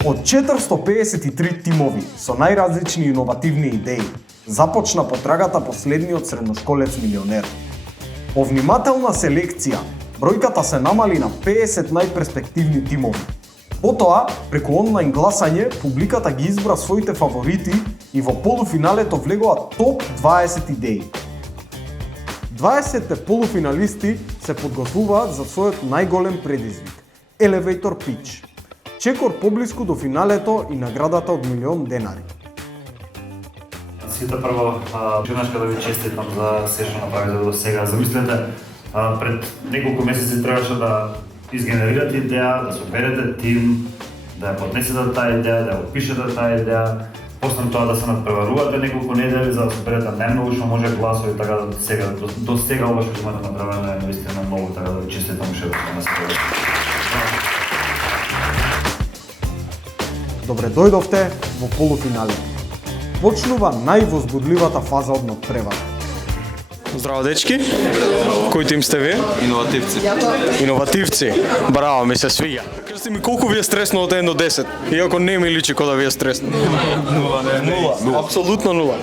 Од 453 тимови со најразлични иновативни идеи, започна потрагата последниот средношколец милионер. По внимателна селекција, бројката се намали на 50 најперспективни тимови. Потоа, преку онлайн гласање, публиката ги избра своите фаворити и во полуфиналето влегоа топ 20 идеи. 20 полуфиналисти се подготвуваат за својот најголем предизвик – Elevator Pitch. Чекор поблиску до финалето и наградата од $1.000.000. Сите прво, Джунашка, да ви честитам за се што направите до сега. Замислете, пред неколку месеци требаше да изгенерирате идеја, да соберете тим, да ја поднесете таа идеја, да ја опишете таа идеја, после тоа да се надпреварувате неколку недели за да соберете најмногу што може гласови, така да сега до сега ова што имате направено е наистина многу, така да ви честитам уште на себе. Добре дојдовте во полуфиналите. Почнува највозбудливата фаза од надпревара. Здраво, дечки. Кој тим сте вие? Иновативци. Иновативци. Браво, ми се свиѓа. Кажете ми колку ви е стресно од 1 до 10? Иако не ми личи кој да ви е стресно. Нула. Апсолутно нула.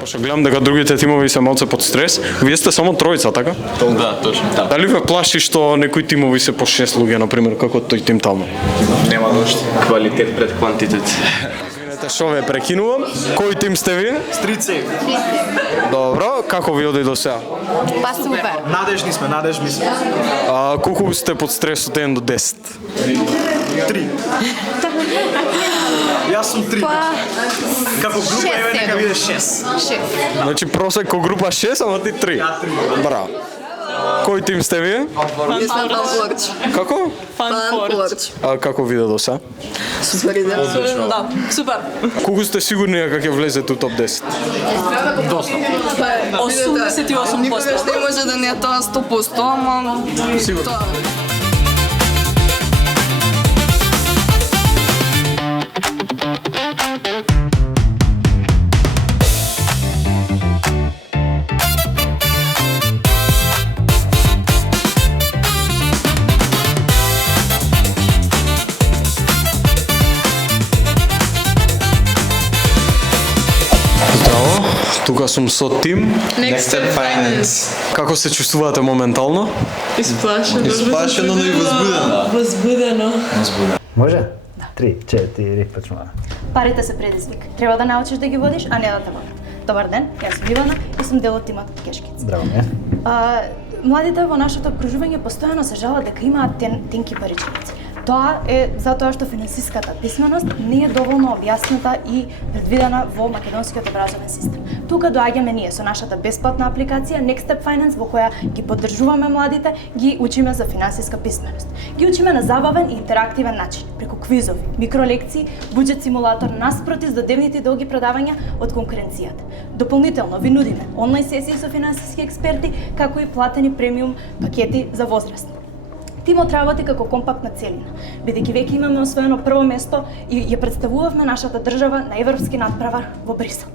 Пошто гледам дека другите тимови се малце под стрес. Вие сте само тројца, така? Да, точно така. Дали ве плаши што некои тимови се по 6 луѓе, на пример, како тој тим таму? Нема ношто. Квалитет пред квантитет. Извинете, што ве прекинувам? Кој тим сте вие? Стрици. Добро, како ви оди до сега? Па супер. Надежни сме. Колку сте под стрес од 1 до 10? 3. Јас сум 3. Како група еве нека биде 6. Значи просек ко група 6, ама ти 3. Ја 3. Браво. Кој тим сте вие? Јас сум Фанфорч. Како? Фанфорч. Како виде до сега? Супер идеја. Да, супер. Колку сте сигурни дека ќе влезете у топ 10? 88%. Никогаш не може да не е тоа 100%, ама сигурно. Тука сум со тим. Next Step Finance. Како се чувствувате моментално? Исплашено, но и возбудено. Може? 3, 4, почнуваме. Парите се предизвик. Треба да научиш да ги водиш, а не да те водат. Добар ден, јас сум Ивана и сум дел од тимот Кешкиц. Здраво ми е. Младите во нашето окружување постојано се жалат дека имаат тенки паричници. Тоа е затоа што финансиската писменост не е доволно објасната и предвидена во македонскиот образовен систем. Тука доаѓаме ние со нашата бесплатна апликација Next Step Finance, во која ги поддржуваме младите, ги учиме за финансиска писменост. Ги учиме на забавен и интерактивен начин, преку квизови, микролекции, буџет симулатор, наспроти здодевните долги предавања од конкуренцијата. Дополнително ви нудиме онлайн сесии со финансиски експерти, како и платени премиум пакети за возрастни. Тимот работи како компактна целина, бидејќи веќе имаме освоено прво место и ја представувавме нашата држава на европски надпревар во Брисел.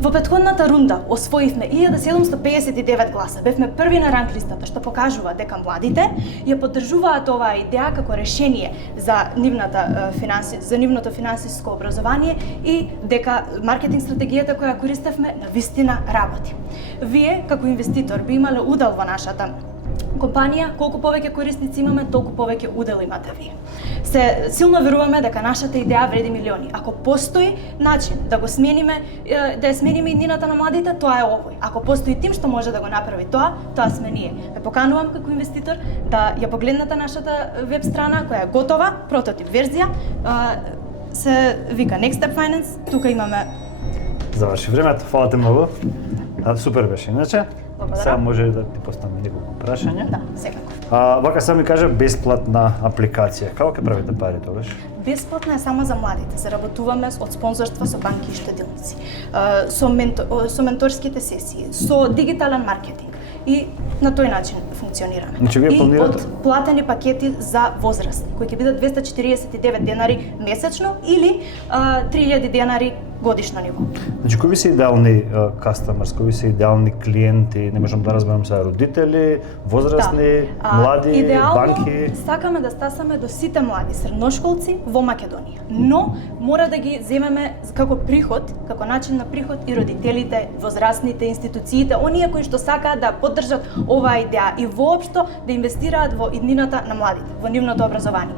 Во претходната рунда освоивме 1759 гласа. Бевме први на ранг листата, што покажува дека младите ја поддржуваат оваа идеја како решение за нивното финансиско образование и дека маркетинг стратегијата која користевме на вистина работи. Вие како инвеститор би имале удел во нашата компанија, колку повеќе корисници имаме, толку повеќе удел имате вие. Се силно веруваме дека нашата идеја вреди милиони. Ако постои начин да го смениме, да ја смениме иднината на младите, тоа е овој. Ако постои тим што може да го направи тоа сме ние. Ве поканувам како инвеститор да ја погледнете нашата веб страна која е готова, прототип верзија. Се вика Next Step Finance. Тука имаме. Заврши времето, фала ти многу. Супер беше иначе. Благодарам. Сега може да ти поставам неколку прашања. Да, секако. Вака само ми кажа бесплатна апликација. Како ќе правите пари тогаш? Бесплатна е само за младите. Заработуваме од спонзорства со банки и штедилници, со менторските сесии, со дигитален маркетинг и на тој начин функционираме. Значи вие планирате? И од платени пакети за возрастни, кои ќе бидат $249 месечно или $3000 годишно ниво. Значи, кои се идеални customers, кои се идеални клиенти, не можам да разберам сега, родители, возрастни, млади, идеално, банки? сакаме да стасаме до сите млади средношколци во Македонија, но мора да ги земеме како приход, како начин на приход и родителите, возрастните, институциите, оние кои што сакаат да поддржат оваа идеја и воопшто да инвестираат во иднината на младите, во нивното образование.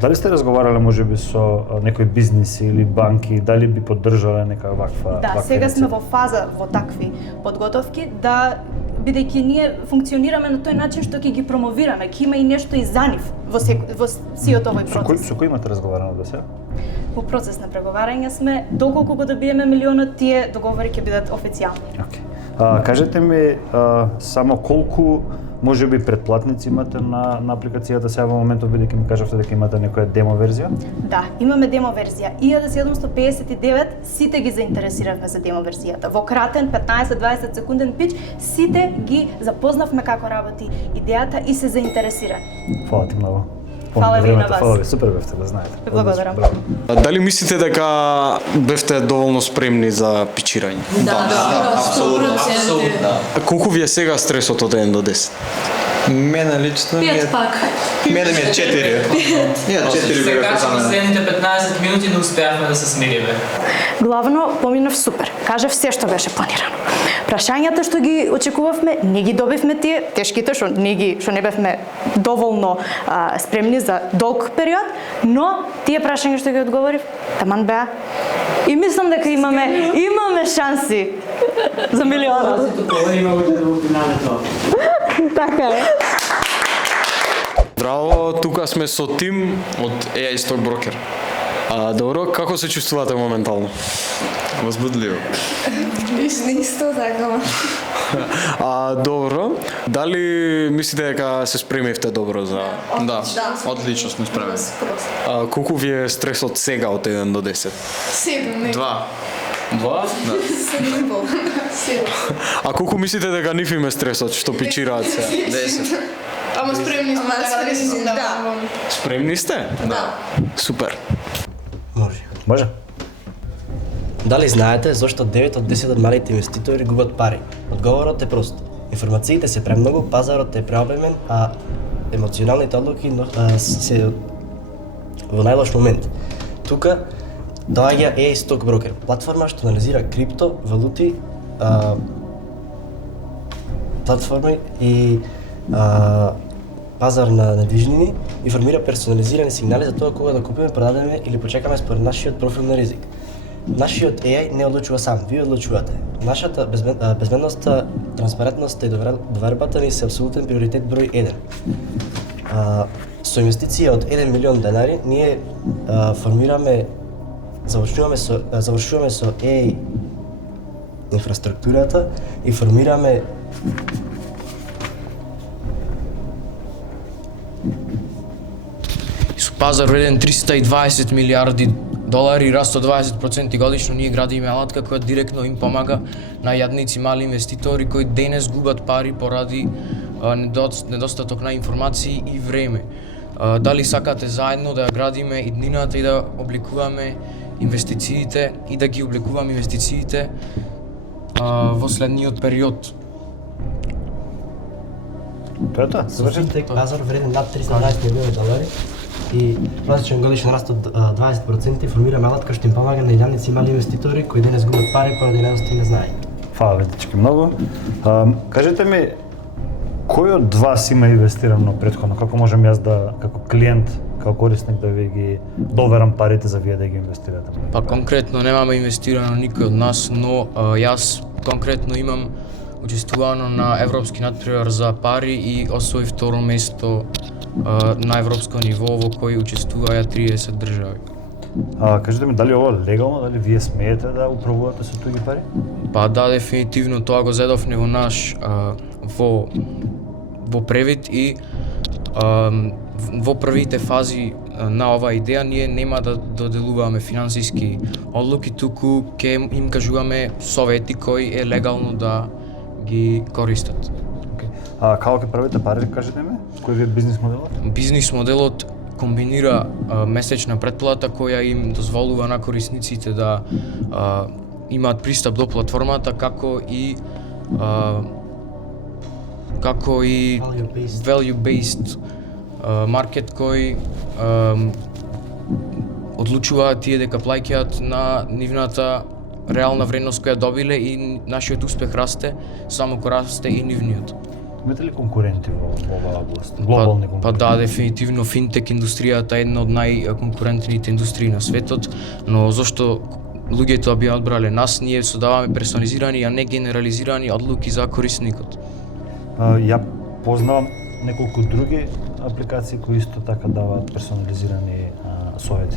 Дали сте разговарале можеби со некои бизниси или банки, дали би поддржале нека ваква Да, сега сме во фаза во такви подготовки, да бидејќи ние функционираме на тој начин што ќе ги промовираме, ќе има и нешто и за нив во сиот овој процес. Со кои имате разговарано до сега? Во процес на преговарање сме, доколку го добиеме милионот, тие договори ќе бидат официјални. Кажете ми само колку можеби претплатници имате на апликацијата сега во моментов, бидејќи ми кажавте дека имате некоја демо верзија? Да, имаме демо верзија. 1759 сите ги заинтересиравме за демо верзијата. Во кратен 15-20 секунден пич сите ги запознавме како работи идејата и се заинтересирани. Фала ти многу. Фала ви на вас. Фала ви, супер бевте, да знаете. Благодарам. Дали мислите дека бевте доволно спремни за пичирање? Да, апсолутно. Колку ви е сега стресот од 1 до 10? Мене лично ми е... Пет пак. Мене ми е 4. Ние 4 бега Сега за мене. последните 15 минути не успеавме да се смириме. Главно поминав супер. Кажав се што беше планирано. Прашањата што ги очекувавме, не ги добивме тие, тешките што не бевме доволно спремни за долг период, но тие прашања што ги одговорив, таман беа. И мислам дека имаме шанси за милионот. Така е. Здраво, тука сме со тим од AI Stock Broker. Добро, како се чувствувате моментално? Возбудливо. Исто така. Добро. Дали мислите дека се спремивте добро за... Да, одлично сме справени. Колку ви е стресот сега од 1 до 10? 7, 2. Два? Да. Колку мислите дека нив им е стресот што пичираат се? 10. Ама спремни сме така да се да. Спремни сте? Да. Супер. Може? Дали знаете зошто 9 од 10 од малите инвеститори губат пари? Одговорот е прост. Информациите се премногу, пазарот е преобремен, а емоционалните одлуки се во најлош момент. Тука доаѓа AI Stock Broker, платформа што анализира крипто, валути, платформи и пазар на недвижнини, информира персонализирани сигнали за тоа кога да купиме, продадеме или почекаме според нашиот профил на ризик. Нашиот AI не одлучува сам, вие одлучувате. Нашата безбедноста, транспарентноста и довербата ни се апсолутен приоритет број 1. Со инвестиција од 1 милион денари, ние завршуваме со AI инфраструктурата и формираме Со пазар вреден 320 милиарди долари, раст од 20% годишно, ние градиме алатка која директно им помага на јадници мали инвеститори кои денес губат пари поради недостаток на информации и време. Дали сакате заедно да ја градиме иднината и да обликуваме инвестициите и да ги обликуваме инвестициите во следниот период? Тоа е тоа. Со финтек пазар вреден над 320 милиони долари и просечен годишен раст од 20% формираме алатка што им помага на илјадници мали инвеститори кои денес губат пари поради недостаток на знаење. Фала ви дечки многу. Кажете ми, кој од вас има инвестирано претходно? Како можем јас да, како клиент, како корисник да ви ги доверам парите за вие да ги инвестирате? Па конкретно немаме инвестирано никој од нас, но јас конкретно имам учествувано на европски надпревар за пари и освои второ место на европско ниво во кој учествуваја 30 држави. Кажете ми, дали ова легално, дали вие смеете да управувате со туѓи пари? Па да, дефинитивно тоа го зедовме во наш во превид и во првите фази на оваа идеја ние нема да доделуваме финансиски одлуки, туку ќе им кажуваме совети кои е легално да ги користат. Како ќе правите пари, кажете ми? Кој ви е бизнис моделот? Бизнис моделот комбинира месечна претплата која им дозволува на корисниците да имаат пристап до платформата како и value-based маркет кој одлучуваат тие дека плаќаат на нивната реална вредност која добиле и нашиот успех расте, само кога расте и нивниот. Имате ли конкуренти во оваа област? Глобални конкуренти? Па да, дефинитивно финтек индустријата е една од најконкурентните индустрии на светот, но зошто луѓето би одбрале нас, ние содаваме персонализирани, а не генерализирани одлуки за корисникот. Ја познавам неколку други апликации кои исто така даваат персонализирани совети.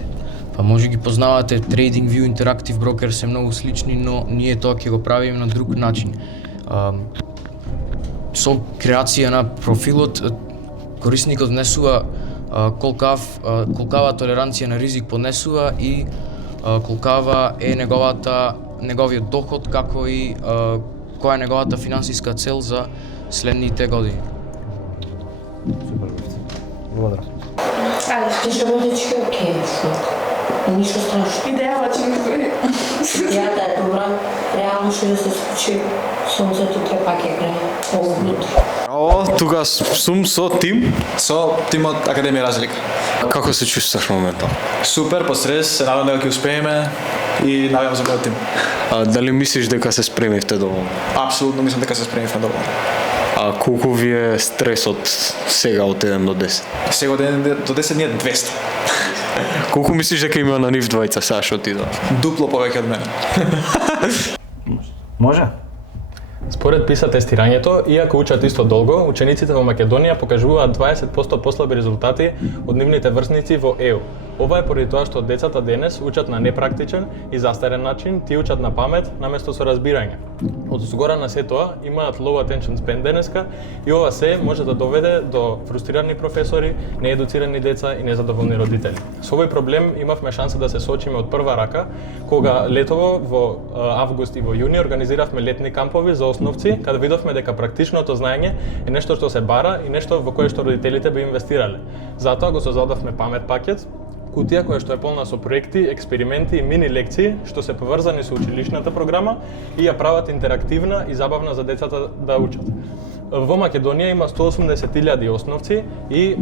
Па може ги познавате, TradingView, Interactive Broker се многу слични, но ние тоа ќе го правиме на друг начин. Со креација на профилот, корисникот внесува колкава толеранција на ризик поднесува и колкава е неговиот доход, како и која е неговата финансиска цел за следните години. Супер, благодарам. Ти што бидеш окей, ништо страшно. Идејава че не е. Идејата е добра, реално што да се случи, сонцето треба ќе грее, огнето. Тука сум со тим. Со тимот Академија Разлика. Како се чувствуваш моментално? Супер, по стрес, се надевам дека ќе успееме и навијам за мојот тим. Дали мислиш дека се спремивте доволно? Апсолутно мислам дека се спремивме доволно. А колку ви е стресот сега од 1 до 10? Сега од 1 до 10 ние 200. Колку мислиш дека има на нив двајца сега што ти да? Дупло повеќе од мене. Може? Според PISA тестирањето, иако учат исто долго, учениците во Македонија покажуваат 20% послаби резултати од нивните врсници во ЕУ. Ова е поради тоа што децата денес учат на непрактичен и застарен начин, тие учат на памет наместо со разбирање. Од згора на се тоа, имаат low attention span денеска и ова се може да доведе до фрустрирани професори, неедуцирани деца и незадоволни родители. Со овој проблем имавме шанса да се соочиме од прва рака, кога летово во август и во јуни организиравме летни кампови за основци, каде видовме дека практичното знаење е нешто што се бара и нешто во кое што родителите би инвестирале. Затоа го создадовме памет пакет, кутија која што е полна со проекти, експерименти и мини лекции што се поврзани со училишната програма и ја прават интерактивна и забавна за децата да учат. Во Македонија има 180.000 основци и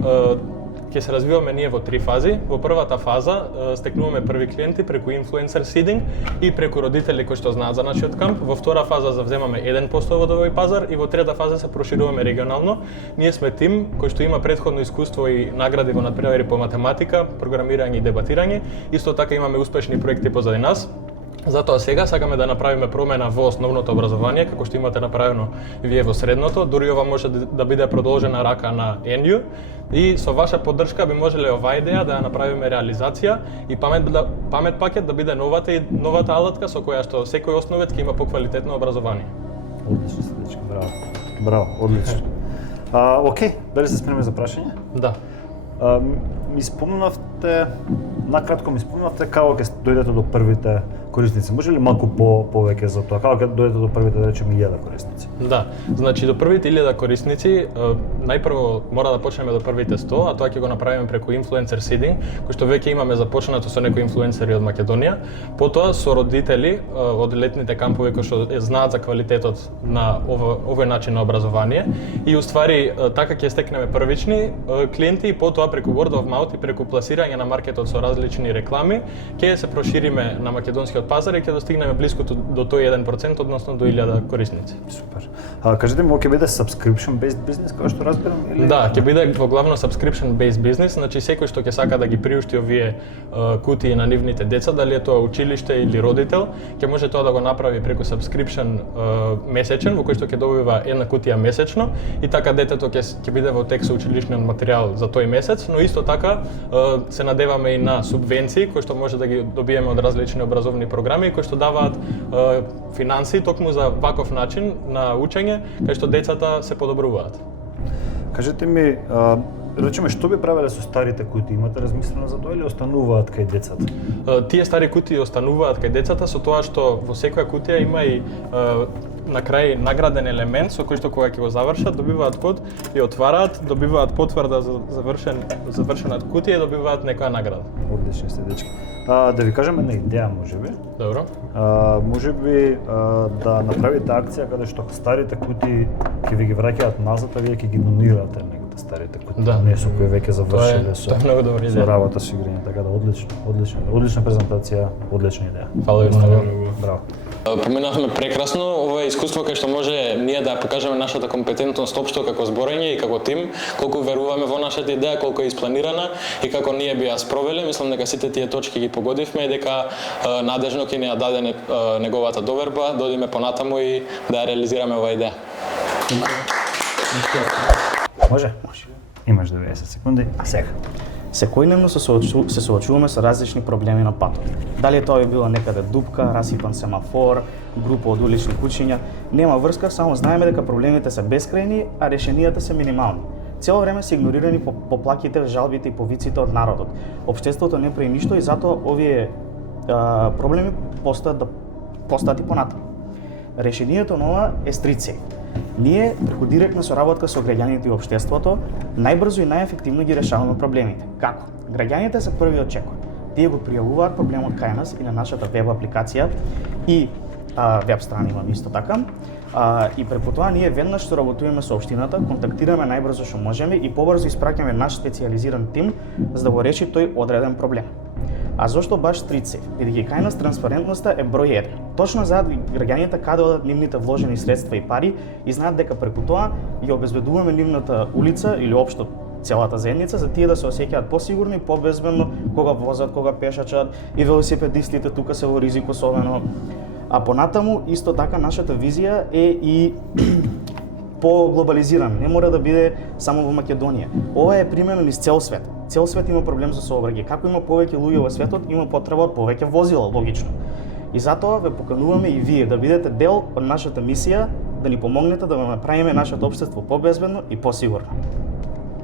ќе се развиваме ние во 3 фази. Во првата фаза стекнуваме први клиенти преку influencer seeding и преку родители кои што знаат за нашиот камп. Во втора фаза завземаме 1% од овој пазар и во трета фаза се прошируваме регионално. Ние сме тим кој што има претходно искуство и награди во надпревари по математика, програмирање и дебатирање. Исто така имаме успешни проекти позади нас. Затоа сега сакаме да направиме промена во основното образование, како што имате направено вие во средното. Дури ова може да биде продолжена рака на NU. И со ваша поддршка би можеле оваа идеја да ја направиме реализација и памет пакет да биде новата алатка со која што секој основец ќе има поквалитетно образование. Одлично, дечки, браво. Браво, одлично. Окей, дали се спремни за прашање? Да. Ми спомнавте, накратко ми спомнавте како ќе дојдете до првите корисници. Може ли малку повеќе за тоа? Како ќе дојдете до првите, да речеме, 1000 корисници? Да, значи до првите 1000 корисници, најпрво мора да почнеме до првите 100, а тоа ќе го направиме преку influencer seeding, кој што веќе имаме започнато со некои инфлуенсери од Македонија. Потоа со родители од летните кампови кои што знаат за квалитетот на овој начин на образование и уствари така ќе стекнеме првични клиенти и потоа преку word of mouth и преку пласирање на маркетот со различни реклами ќе се прошириме на македонскиот пазар и ќе достигнеме блиску до тој 1%, односно до 1000 корисници. Супер. Кажете ми, ќе биде subscription based бизнес, како што разбирам, или? Да, ќе биде во главно subscription based бизнес, значи секој што ќе сака да ги приушти овие кутии на нивните деца, дали е тоа училиште или родител, ќе може тоа да го направи преку subscription месечен, во кој што ќе добива една кутија месечно и така детето ќе биде во тек со училишниот материјал за тој месец, но исто така се надеваме и на субвенции кои што може да ги добиеме од различни образовни програми кои што даваат финанси токму за ваков начин на учење кај што децата се подобруваат. Кажете ми, речеме, што би правеле со старите кутии? Имате размислено за тоа или остануваат кај децата? Тие стари кутии остануваат кај децата со тоа што во секоја кутија има и на крај награден елемент со кој што кога ќе го завршат добиваат код и отвараат, добиваат потврда за завршената кутија и добиваат некоја награда. Одлични сте, дечки. Да ви кажем една идеја, можеби. Добро. Можеби да направите акција каде што старите кутии ќе ви ги враќаат назад, а вие ќе ги донирате негде старите кутии, не со кои веќе завршиле со работа со играње, така да одлична презентација, одлична идеја. Фала ви многу. Браво. Поминавме прекрасно, ова е искуство кај што може ние да покажеме нашата компетентност општо како зборење и како тим, колку веруваме во нашата идеја, колку е испланирана и како ние би ја спровеле. Мислам дека сите тие точки ги погодивме и дека надежно ќе ни ја даде неговата доверба, да одиме понатаму и да ја реализираме оваа идеја. Може? Имаш 90 секунди. Сега. Секојдневно се соочуваме со различни проблеми на патот. Дали тоа би било некаде дупка, расипан семафор, група од улични кучиња, нема врска, само знаеме дека проблемите се бескрајни, а решенијата се минимални. Цело време се игнорирани поплаките, жалбите и повиците од народот. Општеството не прави ништо и затоа овие проблеми постаат и понатаму. Решението на ова е стрицеј. Ние, преку директна соработка со граѓаните и општеството, најбрзо и најефективно ги решаваме проблемите. Како? Граѓаните се први очекуваат. Тие го пријавуваат проблемот кај нас и на нашата веб апликација и веб страна имаме исто така. И преку тоа ние веднаш соработуваме со општината, контактираме најбрзо што можеме и побрзо испраќаме наш специјализиран тим за да го реши тој одреден проблем. А зошто баш стрицеј? Бидејќи кај нас транспарентноста е број 1. Точно знаат граѓаните каде одат нивните вложени средства и пари и знаат дека преку тоа ги обезбедуваме нивната улица или општо целата заедница за тие да се осеќаат посигурни, побезбедно кога возат, кога пешачат и велосипедистите тука се во ризик особено. А понатаму исто така нашата визија е и по-глобализирана. Не мора да биде само во Македонија. Ова е примерно низ цел свет. Цел свет има проблем со сообраќај. Како има повеќе луѓе во светот, има потреба од повеќе возила, логично. И затоа ве покануваме и вие да бидете дел од нашата мисија, да ни помогнете да направиме нашето општество побезбедно и посигурно.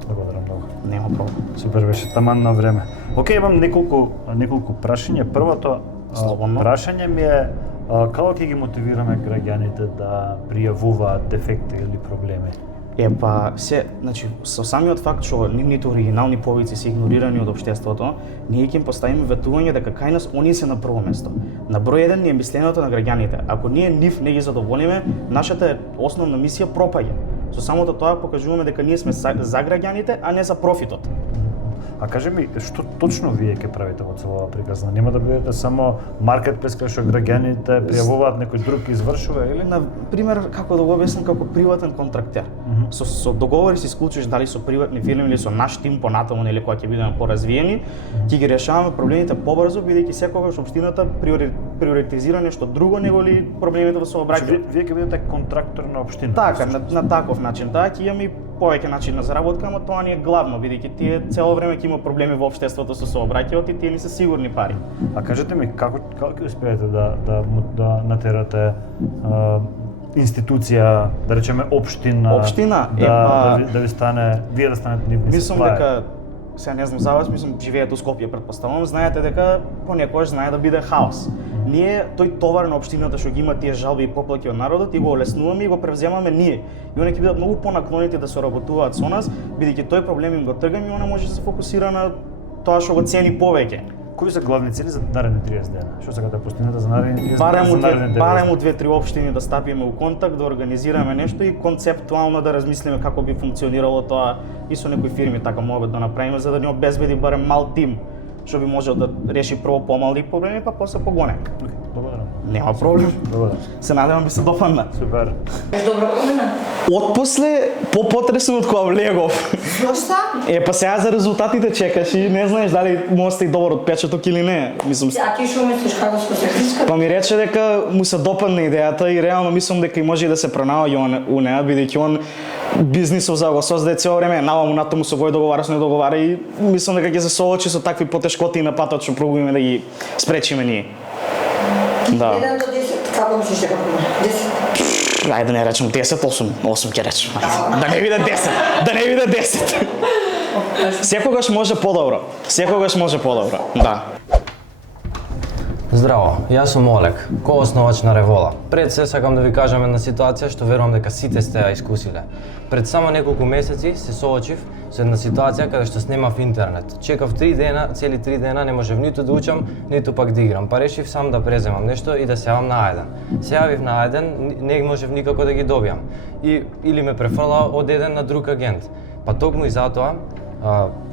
Благодарам многу. Нема проблем. Супер беше, таман на време. Океј, имам неколку прашања. Првото прашање ми е како ќе ги мотивираме граѓаните да пријавуваат дефекти или проблеми? Значи, со самиот факт што нивните оригинални повици се игнорирани од општеството, ние ќе им поставиме ветување дека кај нас они се на прво место. На број 1 ни е мисленото на граѓаните. Ако ние нив не ги задоволиме, нашата основна мисија пропаѓа. Со самото тоа покажуваме дека ние сме за граѓаните, а не за профитот. А кажи ми, што точно вие ќе правите во целава приказна? Нема да бидете само маркетплейс кај што граѓаните пријавуваат некој друг извршува или? На пример, како да го објаснам, како приватен контрактер. Со договори се исклучиш дали со приватни фирми или со наш тим понатаму или кога ќе бидеме поразвиени, ќе ги решаваме проблемите побрзо бидејќи секогаш општината приоритизира нешто друго неголи проблемите во сообраќајот. Вие ќе бидете контрактор на општината. Така, на таков начин. Таа ќе имаме повеќе начин на заработка, ама тоа не е главно бидејќи тие цело време ќе има проблеми во општеството со сообраќајот и тие не се сигурни пари. А кажете ми како ќе успеете да натерате институција, да речеме општина, да ви стане, вие да станете нивни суплаери? Мислам дека сега не знам за вас, мислам живеете у Скопје претпоставувам, знаете дека понекогаш знае да биде хаос. Ние тој товар на општината што ги има тие жалби и поплаки од народот и го олеснуваме и го превземаме ние. И они ќе бидат многу понаклонети да соработуваат со нас, бидејќи тој проблем им го тргаме и она може да се фокусира на тоа што го цени повеќе. Кои се главни цели за наредни 30 дена? Што сакате да постигнете за наредни 30 дена? Барем од 2-3 општини да стапиме у контакт, да организираме нешто и концептуално да размислиме како би функционирало тоа и со некои фирми така могат да направиме за да ни обезбеди барем мал тим што би можел да реши прво помални проблеми, па после поголеми. Благодарам. Нема проблем. Благодарам. Се надевам би се допадна. Супер. Добра година. Отпосле по-потресен од кога влегов. Зошто? Па сега за резултатите чекаш и не знаеш дали може да и добар отпечаток или не. Мислам. А ти што мислиш како се фиска? Па ми рече дека му се допадна идејата и реално мислам дека и може и да се пронаоѓа у неа бидејќи он бизнисов за го создаде цело време, наваму натаму со кој договара, со не договара и мислам дека ќе се соочи со такви потешкоти на патот што пробуваме да ги спречиме ние. Да. 1 до 10, како мислиш дека има? 10? Ајде да не речем 10, 8 ќе речем. Да не биде 10, да не биде 10. Секогаш може подобро, секогаш може подобро, да. Здраво, јас сум Олег, коосновач на Револа. Пред се сакам да ви кажам една ситуација што верувам дека сите сте ја искусиле. Пред само неколку месеци се соочив со една ситуација каде што снимав интернет. Чекав 3 дена, цели 3 дена не можев ниту да учам, ниту пак да играм, па решив сам да преземам нешто и да се јавам на А1. Се јавив на А1, не можев никако да ги добијам. Или ме префрла од еден на друг агент. Па токму и затоа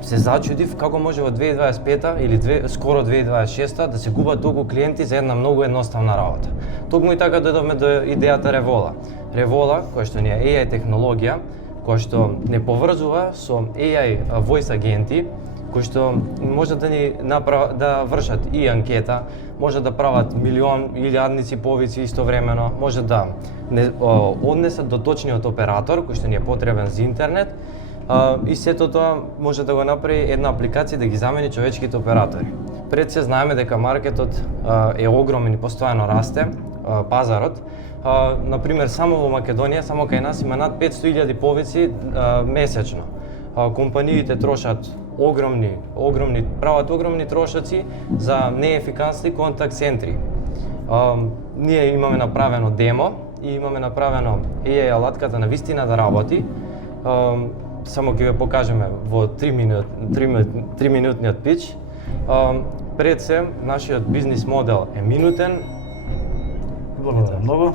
се зачудив како може во 2025 или скоро 2026 да се губат толку клиенти за една многу едноставна работа. Токму и така дојдовме до идејата Револа. Револа, која што ни е AI технологија, која што не поврзува со AI voice агенти, кои што може да ни да вршат и анкета, може да прават милион илјадници повици истовремено, може да однесат до точниот оператор кој што ни е потребен за интернет, и сето тоа може да го направи една апликација да ги замени човечките оператори. Пред се знаеме дека маркетот е огромен и постојано расте, пазарот. Например, само во Македонија, само кај нас има над 500.000 повици месечно. Компаниите трошат прават огромни трошоци за неефикасни контакт центри. Ние имаме направено демо и имаме направено AI алатката на вистина да работи. Само ќе ве покажеме во 3 минутниот пич. Пред се, нашиот бизнис модел е минутен. Благодарам многу.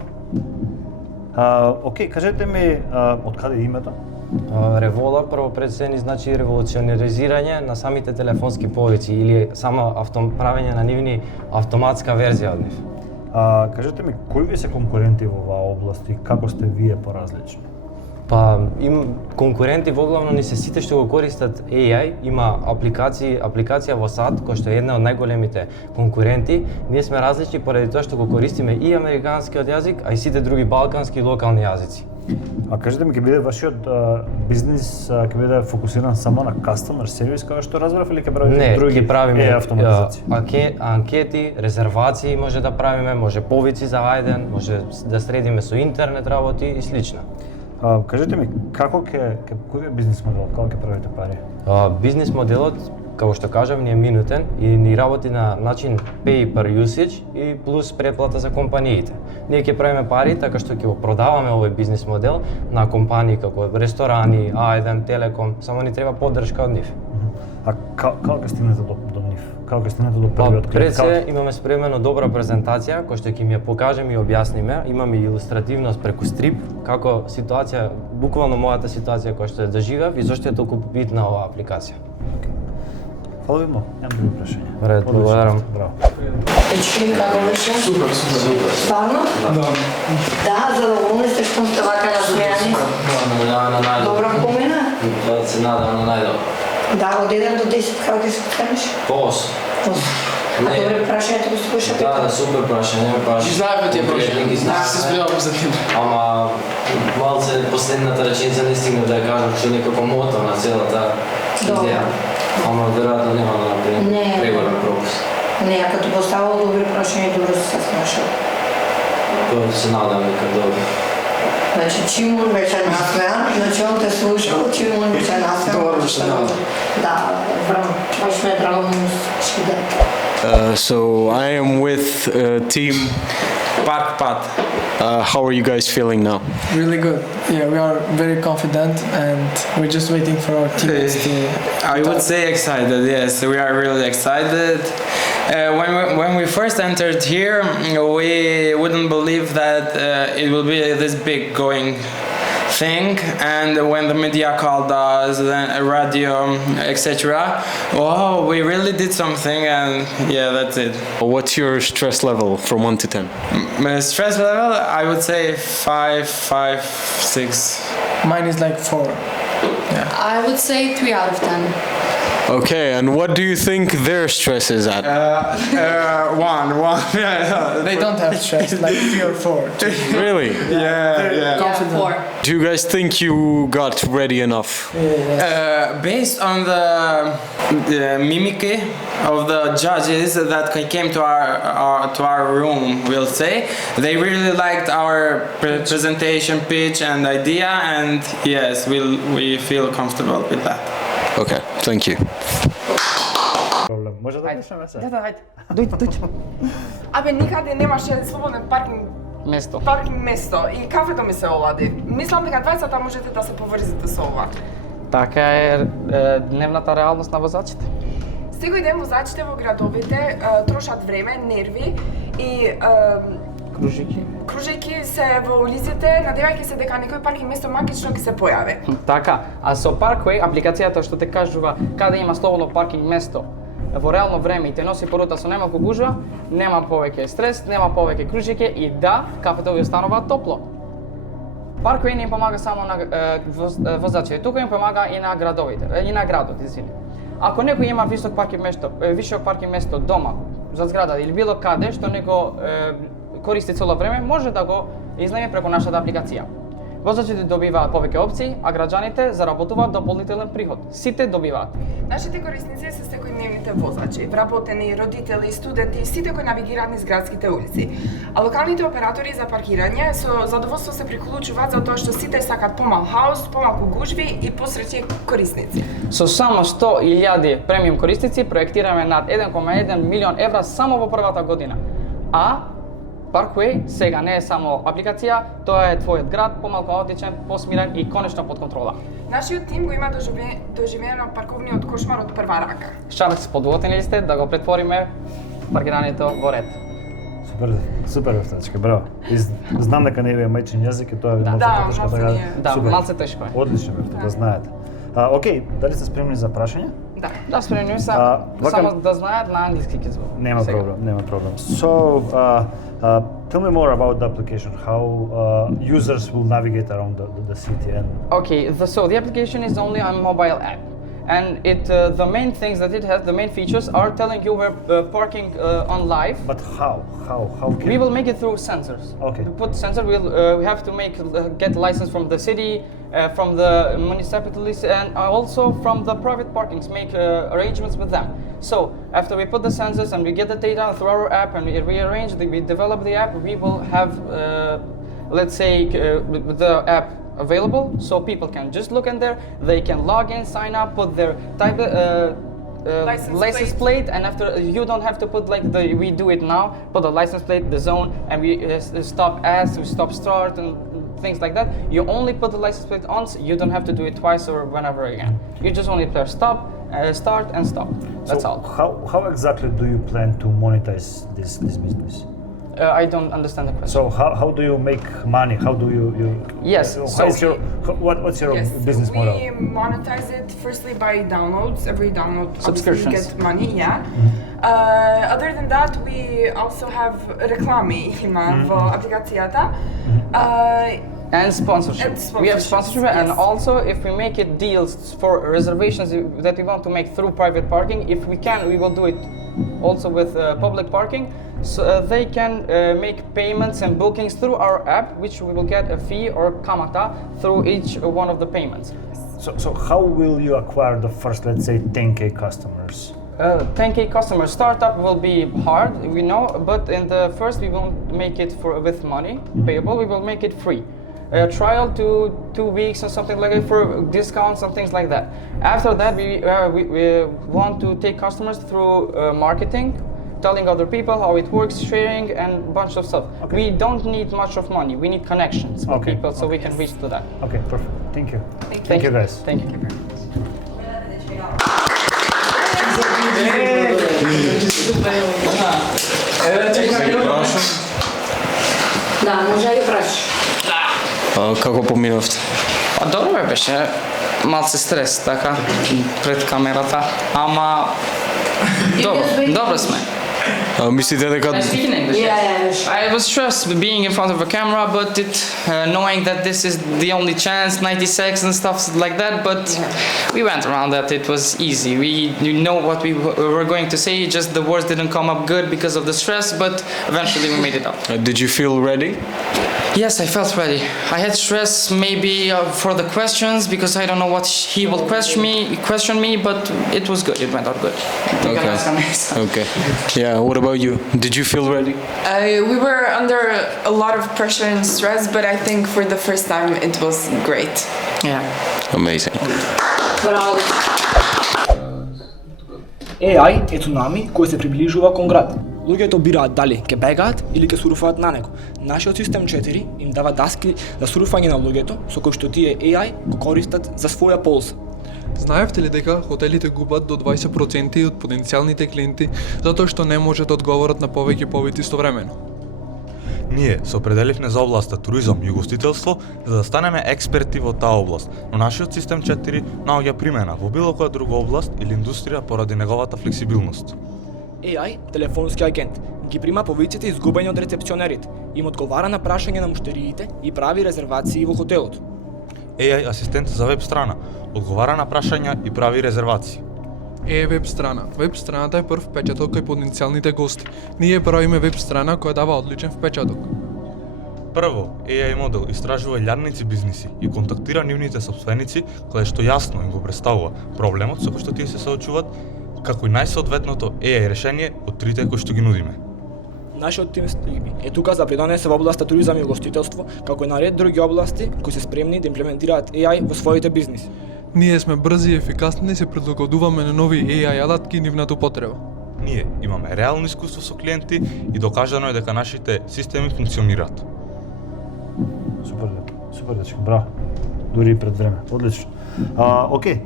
Океј, кажете ми од каде е името? Револа прво пред се ни значи револуционаризирање на самите телефонски повици или само правење на нивни автоматска верзија од нив. Кажете ми, кои ви се конкуренти во оваа област и како сте вие поразлични? Па, конкуренти воглавно ни се сите што го користат AI, има апликација во SAT, која што е една од најголемите конкуренти. Ние сме различни поради тоа што го користиме и американскиот јазик, а и сите други балкански и локални јазици. Кажете ми, ќе биде вашиот бизнис ќе биде фокусиран само на customer service, како што разбрав, или ќе правите други автоматизации? Не, анкети, резервации може да правиме, може повици за ајден, може да средиме со интернет работи и слично. Кажете ми, кој е бизнис моделот, како ќе правите пари? Бизнис моделот, како што кажам, ни е минутен и ни работи на начин pay per usage и плюс претплата за компаниите. Ние ќе правиме пари така што ќе го продаваме овој бизнис модел на компании како ресторани, А1, Телеком, само ни треба поддршка од нив. Како ќе стигнете до нив? Како ќе стигнете до првиот клиент? Пред се имаме спремено добра презентација која што ќе ми ја покажеме и објасниме. Имаме илустративност преку стрип, како ситуација, буквално мојата ситуација која што ја доживев и зошто е толку битна оваа апликација. Фала ви многу, немам други прашања. Ред, благодарам. Браво. Печки, како беше? Супер. Стварно? Да, задоволни сте што сте вака насмејани? Добра помина? Да, се надам на најдобро. Да, од 1 до 10 како ќе се отканеш? По 8. А добре прашањето го слуша пита? Да, супер прашање, Ги знаеме тие прашања, се спредавам за тим. Ама малце последната реченица не стигна да ја кажам, што некако мотор на целата идеја. Ама веројатно нема да направим преголем пропуст. Не, а като поставил добри прашања, добро се слушал. Тоа се надам дека добро. Значи, Чимон беше насмеан, значи он те слушал, Чимон беше насмеан. Добро беше надам. Да, браво, баш ме е драго му шиде. So I am with team Park Path. How are you guys feeling now? Really good. Yeah, we are very confident and we're just waiting for our teammates to I would say excited, yes. We are really excited. When we first entered here, we wouldn't believe that it will be this big going thing, and when the media called us, then radio, etc. Oh, we really did something, and yeah, that's it. What's your stress level from 1 to 10? My stress level, I would say 5, 6. Mine is like 4. Yeah. I would say 3 out of 10. Okay, and what do you think their stress is at? 1. They don't have stress, like 3 or 4. Really? Yeah. Confident. 4. Do you guys think you got ready enough? Based on the mimicry of the judges that came to our room, we'll say, they really liked our presentation, pitch, and idea, and yes, we feel comfortable with that. Okay, thank you. проблем. Може да пишеме се. Да, ајде. Дојди. Абе, никаде немаше слободен паркинг место и кафето ми се олади. Мислам дека двајцата можете да се поврзите со ова. Така е дневната реалност на возачите. Секој ден возачите во градовите трошат време, нерви и кружејќи се во улиците, надевајќи се дека некој паркинг место магично ќе се појави. Така, а со Parkway апликацијата што те кажува каде има слободно паркинг место во реално време и те носи порута со немалку гужва, нема повеќе стрес, нема повеќе кружење и да, кафето ви останува топло. Parkway не им помага само на возачите, тука им помага и на градовите, и на градот, извини. Ако некој има висок паркинг место дома, за зграда или било каде што него користи цело време, може да го изнајме преку нашата апликација. Возачите добиваат повеќе опции, а граѓаните заработуваат дополнителен приход. Сите добиваат. Нашите корисници се секојдневните возачи, вработени, родители, студенти, сите кои навигираат низ градските улици. А локалните оператори за паркирање со задоволство се приклучуваат за тоа што сите сакат помал хаос, помалку гужви и посреќни корисници. Со само 100.000 премиум корисници проектираме над 1,1 милион евра само во првата година. А Parkway сега не е само апликација, тоа е твојот град, помалку аутичен, посмирен и конечно под контрола. Нашиот тим го има доживеено парковниот кошмар од прва рака. Шаркс, подготвени ли сте да го претвориме паркирањето во ред? Супер вештачка, браво. Знам дека не ви е мајчин јазик и тоа е малку тешко така. Да, малце тешко е. Одлично вешта, да знаете. Океј, дали сте спремни за прашање? Да, спремни се. Само да знаат на англиски ќе зборам. Нема проблем. So, tell me more about the application, how users will navigate around the city and... Okay, so the application is only a mobile app. And the main things that it has, the main features are telling you where parking on live. But how? Can we will make it through sensors. Okay. We put sensor. We have to get license from the city, from the municipalities, and also from the private parkings. Make arrangements with them. So after we put the sensors and we get the data through our app and we rearrange, we develop the app. We will have, let's say, the app available, so people can just look in there, they can log in, sign up, put their type license plate, and after you don't have to put like we do it now, put the license plate, the zone, and we stop as, we stop start and things like that. You only put the license plate once, you don't have to do it twice or whenever again. You just only press stop, start and stop. That's all. How exactly do you plan to monetize this business? I don't understand the question. So how do you make money? How do you Yes. What's your business model? We monetize it firstly by downloads. Every download subscriptions. You get money, yeah. Other than that, we also have reklami во апликацијата. And sponsorship. We have sponsorship, and also if we make it deals for reservations that we want to make through private parking, if we can, we will do it also with public parking. So they can make payments and bookings through our app, which we will get a fee or kamata through each one of the payments. So how will you acquire the first, let's say, 10K customers? 10K customers startup will be hard, we know, but in the first we won't make it with money payable, we will make it free. A trial to 2 weeks or something like that for discounts and things like that. After that, we want to take customers through marketing, telling other people how it works, sharing, and a bunch of stuff. Okay. We don't need much of money. We need connections with people so we can reach to that. Okay, perfect. Thank you. Thank you guys. Thank you. Да, може да ги прашаш. Како поминавте? Добро беше. Малце стрес, така, пред камерата, ама добро сме. Мислите дека... I was stressed being in front of a camera, but knowing that this is the only chance, 90 seconds and stuff like that, but we went around that, it was easy. We know what we were going to say, just the words didn't come up good because of the stress, but eventually we made it up. Did you feel ready? Yes, I felt ready. I had stress maybe for the questions because I don't know what he will question me, but it was good. It went out good. Okay. Yeah. What about you? Did you feel ready? We were under a lot of pressure and stress, but I think for the first time it was great. Yeah. Amazing. Bravo. AI е цунами кој се приближува кон град. Луѓето бираат дали ќе бегаат или ќе сурфаат на него. Нашиот систем 4 им дава даски за сурфање на луѓето, со кои што тие AI го користат за своја полза. Знаевте ли дека хотелите губат до 20% од потенцијалните клиенти затоа што не можат да одговорат на повеќе повеќе истовремено? Ние се определивме за областа туризам и угостителство за да станеме експерти во таа област, но нашиот систем 4 наоѓа примена во било која друга област или индустрија поради неговата флексибилност. AI, телефонски агент, ги прима повиците изгубени од рецепционерите, им одговара на прашање на муштериите и прави резервации во хотелот. AI асистент за веб страна, одговара на прашања и прави резервации. Веб страна. Веб страната е прв впечаток кај потенцијалните гости. Ние правиме веб страна која дава одличен впечаток. Прво, AI модел истражува илјадници бизниси и контактира нивните сопственици, каде што јасно им го представува проблемот со кој што тие се соочуваат, како и најсоодветното AI решение од трите кои што ги нудиме. Нашиот тим е тука за придонесе во областа туризам и угостителство, како и на ред други области кои се спремни да имплементираат AI во своите бизниси. Ние сме брзи и ефикасни и се прилагодуваме на нови AI алатки и нивната употреба. Ние имаме реално искуство со клиенти и докажано е дека нашите системи функционираат. Супер дечко, браво. Дури и пред време. Одлично. Окей.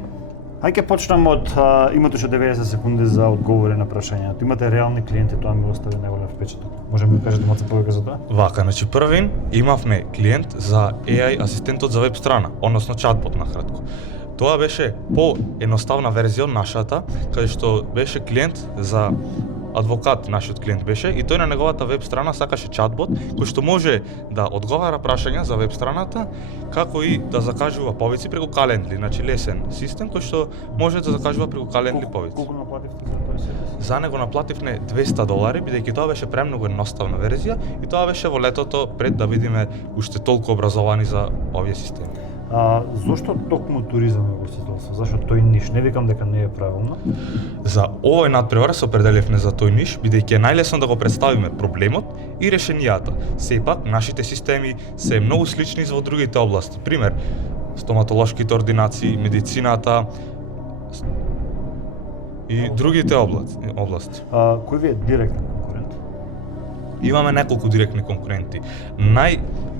Ајде почнеме од имате што 90 секунди за одговори на прашањата. Имате реални клиенти, тоа ми остави најголем впечаток. Можеме да кажете малку повеќе за тоа? Вака, значи првин имавме клиент за AI асистентот за веб страна, односно чатбот на кратко. Тоа беше поедноставна верзија од нашата, каде што беше клиент за адвокат, нашиот клиент беше, и тој на неговата веб страна сакаше чатбот, кој што може да одговара прашања за веб страната, како и да закажува повици преку Calendly, значи лесен систем кој што може да закажува преку Calendly повици. Колку наплативте за тој сервис? За него наплативме $200, бидејќи тоа беше премногу едноставна верзија и тоа беше во летото пред да видиме уште толку образовани за овие системи. Зошто токму туризам и угостителство? Зашто тој ниш? Не викам дека не е правилно. За овој надпревар се определивме за тој ниш, бидејќи е најлесно да го представиме проблемот и решенијата. Сепак, нашите системи се многу слични во другите области. Пример, стоматолошките ординации, медицината и другите области. Кој ви е директен конкурент? Имаме неколку директни конкуренти.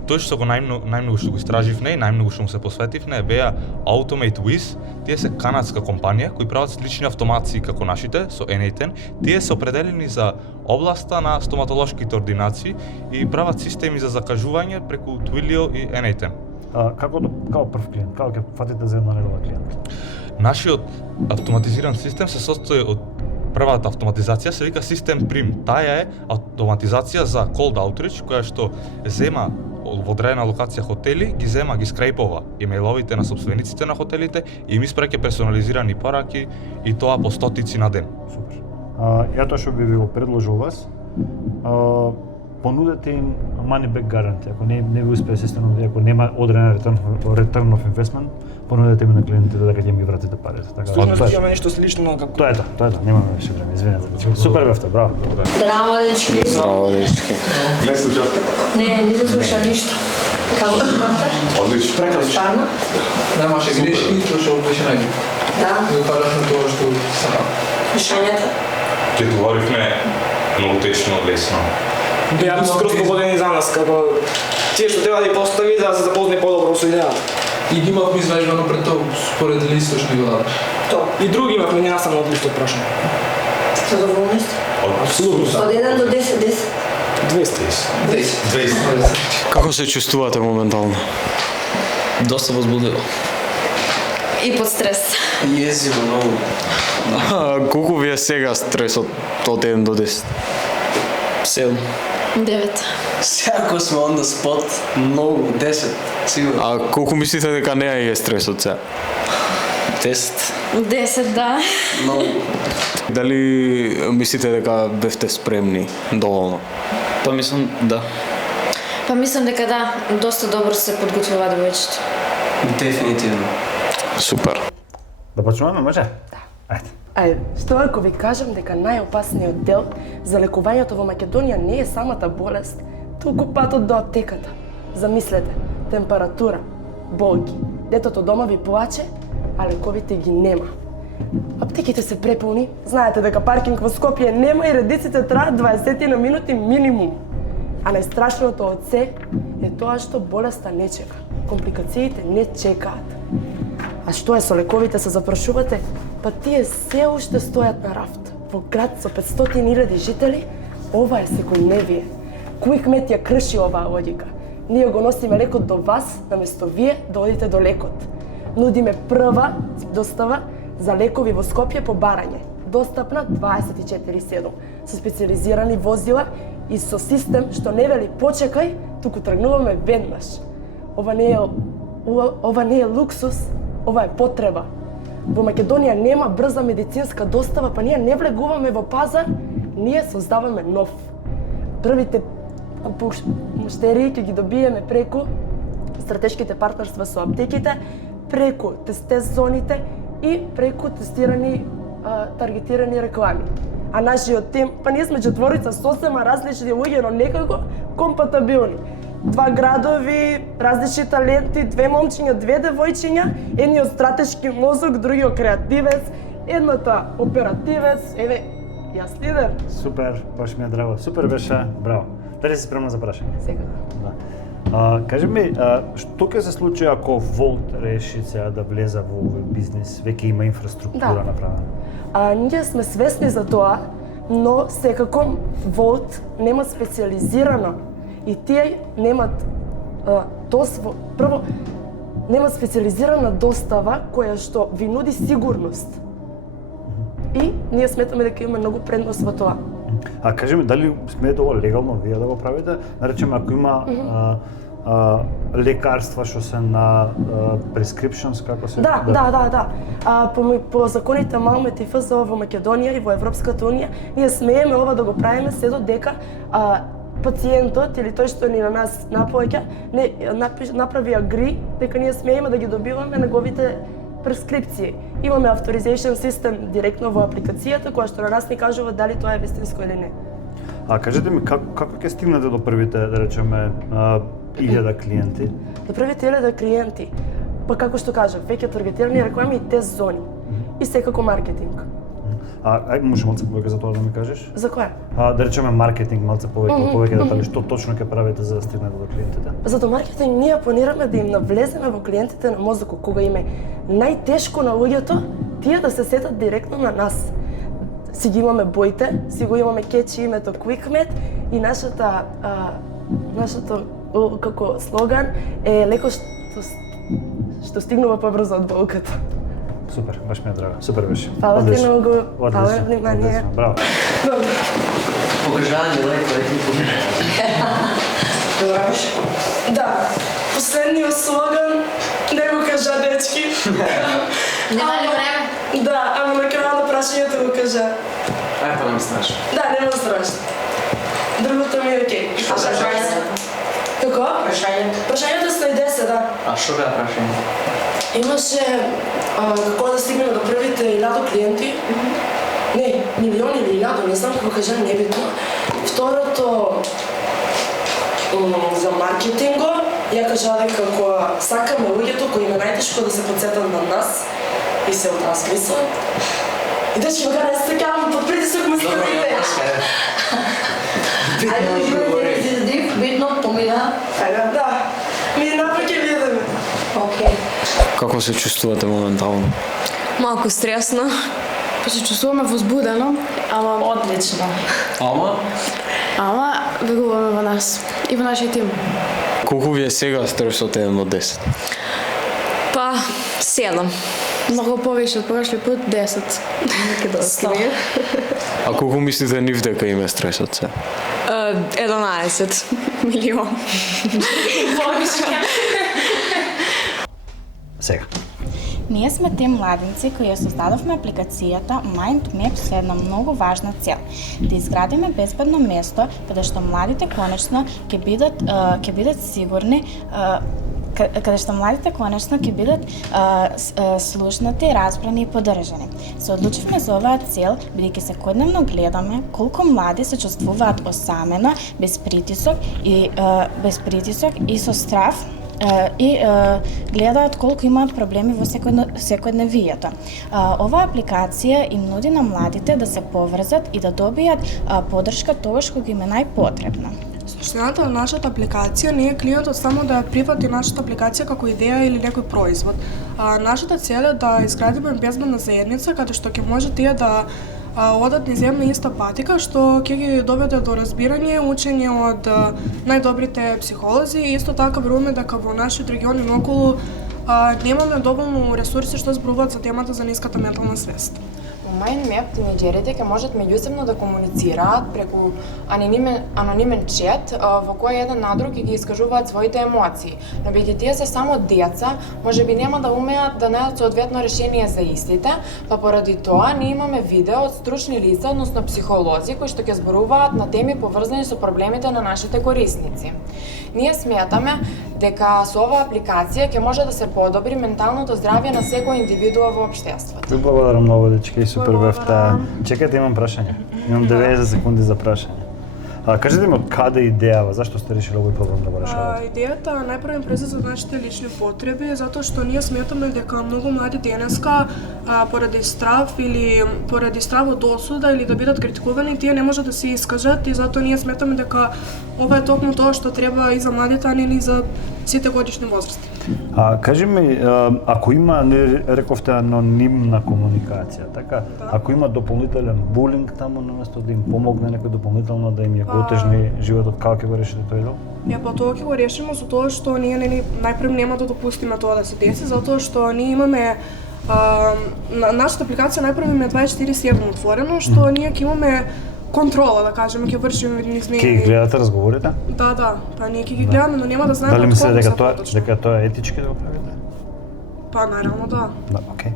Тој што го најмногу што го истраживме и најмногу што му се посветивме беа AutomateWiz. Тие се канадска компанија кои прават слични автомации како нашите со N8. Тие се определени за областа на стоматолошките ординации и прават системи за закажување преку Twilio и N8. Како прв клиент, како ќе фатите за една негова клиент? Нашиот автоматизиран систем се состои од првата автоматизација се вика System Prim. Таа е автоматизација за cold outreach која што зема во одредена локација хотели, ги зема, ги скрайпова имејловите на сопствениците на хотелите и им испраќа персонализирани пораки и тоа по стотици на ден. Супер. Ја тоа што би го предложил вас, понудете им money back guarantee. Ако не ви успее системот, ако нема одреден return of investment, понудете им на клиентите дека ќе им ги вратите парите. Така Всушност имаме нешто слично како Тоа е тоа, немаме више време, извинете. Супер бевте, браво. Здраво, дечки. Здраво, дечки. Не слушате? Не слуша ништо. Како имате? Одлично. Прекрасно. Стварно? Немаше грешки, слушал беше најдобро. Да. И кажавме тоа што сакам. Решењата? Ќе говоривме многу течно, лесно. Беа скроз погодени за нас, како тие што треба да ги постави за да се запозне подобро со идејата. И ги имавме извежбано пред тоа според листот што ги дадеш. И други имавме, не само од листот прашање. Задоволни сте? Апсолутно. Од 1 до 10, 200. 200. Како се чувствувате моментално? Доста возбудливо. И под стрес. Језиво многу. Колку ви е сега стресот од 1 до 10? 7. 9. Сеако сме on the spot, многу, 10, сигурно. А колку мислите дека не е стресот сега? 10. 10, да. Многу. Дали мислите дека бевте спремни доволно? Па мислам, да. Па мислам дека да, доста добро се подготвува девојчето. Дефинитивно. Супер. Да почнуваме, може? Што ако ви кажам дека најопасниот дел за лекувањето во Македонија не е самата болест, толку патот до аптеката. Замислете, температура, болки, детото дома ви плаче, а лековите ги нема. Аптеките се преполни, знаете дека паркинг во Скопје нема и редиците траат 20 на минути минимум. А најстрашното од се е тоа што болеста не чека. Компликациите не чекаат. А што е со лековите се запрашувате? Па тие се уште стојат на рафт. Во град со 500.000 жители, ова е секојдневие. Куикмет ја крши оваа логика. Ние го носиме лекот до вас, наместо вие да одите до лекот. Нудиме прва достава за лекови во Скопје по барање. Достапна 24/7, со специализирани возила и со систем што не вели почекај, туку тргнуваме веднаш. Ова не е луксус, ова е потреба. Во Македонија нема брза медицинска достава, па ние не влегуваме во пазар, ние создаваме нов. Првите муштерии ќе ги добиеме преку стратешките партнерства со аптеките, преку тест зоните и преку тестирани таргетирани реклами. А нашиот тим, па ние сме четворица сосема различни луѓе, но некако компатабилни. 2 градови, различни таленти, 2 момчиња, 2 девојчиња, едниот стратешки мозок, другиот креативец, едната оперативец, еве, јас лидер. Супер, баш ми е драго. Супер беше, браво. Дали си спремна за прашање? Секако. Да. Кажи ми, што ќе се случи ако Волт реши сега да влезе во овој бизнис, веќе има инфраструктура направена? Ние сме свесни за тоа, но секако Волт нема специализирано и тие немат прво нема специализирана достава која што ви нуди сигурност. И ние сметаме дека има многу предност во тоа. А кажи ми, дали смеете ова легално вие да го правите? Наречеме, ако има лекарства што се на prescriptions, како се? Да. По законите МАЛМЕТ и ФЗО во Македонија и во Европската унија, ние смееме ова да го правиме се додека пациентот или тој што ни на нас наплаќа не направи агри дека ние смееме да ги добиваме неговите прескрипции. Имаме авторизation систем директно во апликацијата која што на нас ни кажува дали тоа е вистинско или не. А кажете ми како ќе стигнете до првите, да речеме, 1000 клиенти? До првите 1000 клиенти, па како што кажав, веќе таргетирани реклами и тест зони. И секако маркетинг. Може малце повеќе за тоа да ми кажеш? За која? Да речеме маркетинг, малце повеќе детали, што точно ќе правите за да стигнете до клиентите? За маркетинг ние планираме да им навлеземе во клиентите на мозокот, кога им е најтешко на луѓето, тие да се сетат директно на нас. Си ги имаме боите, си го имаме кетчи името QuickMed и нашата како слоган е леко што стигнува побрзо од болката. Супер, баш ми е драго. Супер беше. Фала ти многу. Фала на внимание. Браво. Покажање леко Да. Последниот слоган не го кажа дечки. Нема ли време? Да, ама на крај на прашањето го кажа. Па не ми страшно. Да, нема страшно. Другото ми е окей. Како? Прашањето се 10, да. А што беа прашање? Имаше како да стигнеме до првите 1000 клиенти. Не, милиони или 1000, не знам како кажа, небитно. Второто за маркетинго, ја кажа дека кога сакаме луѓето кои им е најтешко да се подсетат на нас и се отрасмислат. И да ќе га не стекавам под притисок мислите. Видно помина. Да. Мина па ќе видиме. Окей. Како се чувствувате моментално? Малку стресно. Па се чувствуваме возбудено, ама одлично. Ама веруваме во нас и во нашиот тим. Колку ви е сега стресот 1 од 10? Па 7. Многу повише од прошлиот пат 10. А колку мислите нив дека им е стресот се? 11 милион. Сега. Ние сме тим младинци кои ја создадовме апликацијата MindMap со една многу важна цел. Да изградиме безбедно место каде што младите конечно ќе бидат сигурни слушнати, разбрани и поддржани. Се одлучивме за оваа цел, бидејќи секојдневно гледаме колку млади се чувствуваат осамено, без притисок и со страв гледаат колку имаат проблеми во секојдневието. Оваа апликација им нуди на младите да се поврзат и да добијат поддршка тогаш кога им е најпотребна. Суштината на нашата апликација не е клиентот само да ја прифати нашата апликација како идеја или некој производ. Нашата цел е да изградиме безбедна заедница каде што ќе може тие да одат низ една иста патика, што ќе ги доведе до разбирање, учење од најдобрите психолози и исто така веруваме дека во нашиот регион и околу немаме доволно ресурси што зборуваат за темата за ниската ментална свест. Во MindMap тинејџерите ќе можат меѓусебно да комуницираат преку анонимен чет во кој еден на друг ги искажуваат своите емоции. Но бидејќи тие се само деца, можеби нема да умеат да најдат соодветно решение за истите, па поради тоа ние имаме видео од стручни лица, односно психолози кои што ќе зборуваат на теми поврзани со проблемите на нашите корисници. Ние сметаме дека со оваа апликација ќе може да се подобри менталното здравје на секој индивидуа во општеството. Ви благодарам многу, дечки, супер бевте. Чекайте, имам прашање. Имам 90 секунди за прашање. Кажете ми од каде идејава, зашто сте решили овој проблем да го решавате? Идејата најпрво произлезе од нашите лични потреби, затоа што ние сметаме дека многу млади денеска поради страв или поради страв од осуда или да бидат критикувани, тие не можат да се искажат и затоа ние сметаме дека ова е токму тоа што треба и за младите, а не и за сите годишни возрасти. Кажи ми, ако има, не рековте, анонимна комуникација, така? Ако има дополнителен булинг таму, наместо да им помогне некој дополнително да им ја го отежни животот, како ќе го решите тој дел? Па тоа ќе го решиме со тоа што ние најпрв нема да допустиме тоа да се деси, затоа што ние имаме нашата апликација најпрв е 24/7 отворено, што ние ќе имаме контрола, да кажеме, ќе вршиме низ неја. Ќе ги гледате разговорите? Да, па ние ќе ги гледаме, но нема да знаеме дали од мислите кого дека тоа е етички да го правите? Па наравно да. Да, окей.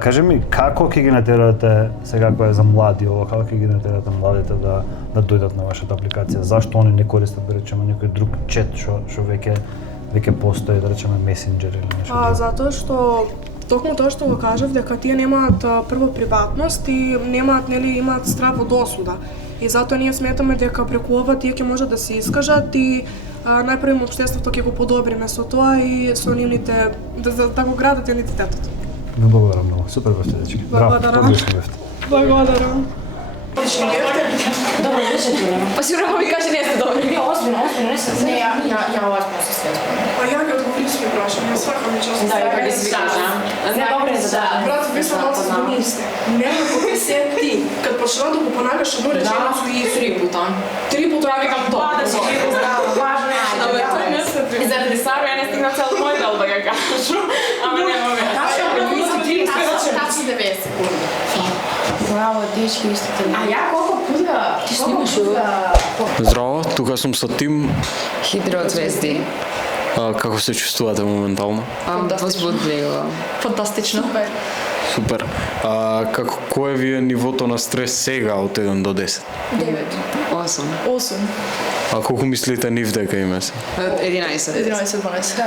Кажи ми, како ќе ги натерате, сега кога е за млади ова, како ќе ги натерате младите да дојдат на вашата апликација? Зашто они не користат, да речеме, некој друг чет што веќе постои, да речеме, месенџер или нешто друго? Затоа што токму тоа што го кажав, дека тие немаат прво приватност и имаат страв од осуда. И затоа ние сметаме дека преку ова тие ќе можат да се искажат и најпрво општеството ќе го подобриме со тоа и со нивните да го градат идентитетот. Ви благодарам многу. Супер бевте, дечки. Браво, одлично бевте. Благодарам. Добро вечер, Джулијана. Па сигурно ми каже не сте добри. Не, озбилно, не се. Не, ја озбилно се свестам. Па ја ќе одговорим сви прашања, свака ми част. Да, ја ги свикам. Не, добре за да. Брат, ви сте малку збунисте. Нема кој се ти, кад почнува да го понаваш едну реченицу и 3 пута. 3 пута ја викам тоа. Да си живо здраво, важно е. И заради Саро ја не стигна цел мој дел да ga кажу. Ама нема веќе. Тачи 90 секунди. Браво, дечки, истите. А ја колку пута? Ти снимаш ова? Здраво, тука сум со тим. Хидрозвезди. Како се чувствувате моментално? Возбудливо. Фантастично. Супер. Кој ви е нивото на стрес сега од 1 до 10? 9. 8. А колку мислите нив дека име се? 11. 11-12.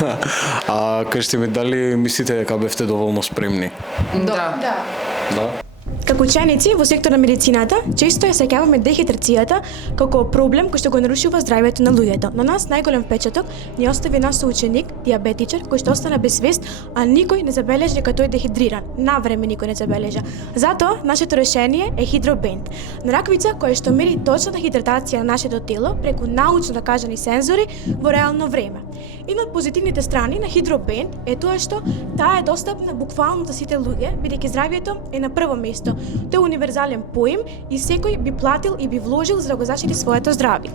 Да. Кажете ми, дали мислите дека бевте доволно спремни? Да. Да. Како ученици во сектор на медицината, често ја сеќаваме дехидратацијата како проблем кој што го нарушува здравјето на луѓето. На нас најголем впечаток ни остави наш соученик, диабетичар, кој што остана без свест, а никој не забележа дека тој е дехидриран. Навреме никој не забележа. Затоа, нашето решение е Hydroband. Нараквица која што мери точната хидратација на нашето тело преку научно докажани сензори во реално време. Една од позитивните страни на Hydroband е тоа што таа е достапна буквално за сите луѓе, бидејќи здравјето е на прво место. Тој е универзален поим и секој би платил и би вложил за да го зашити своето здравје.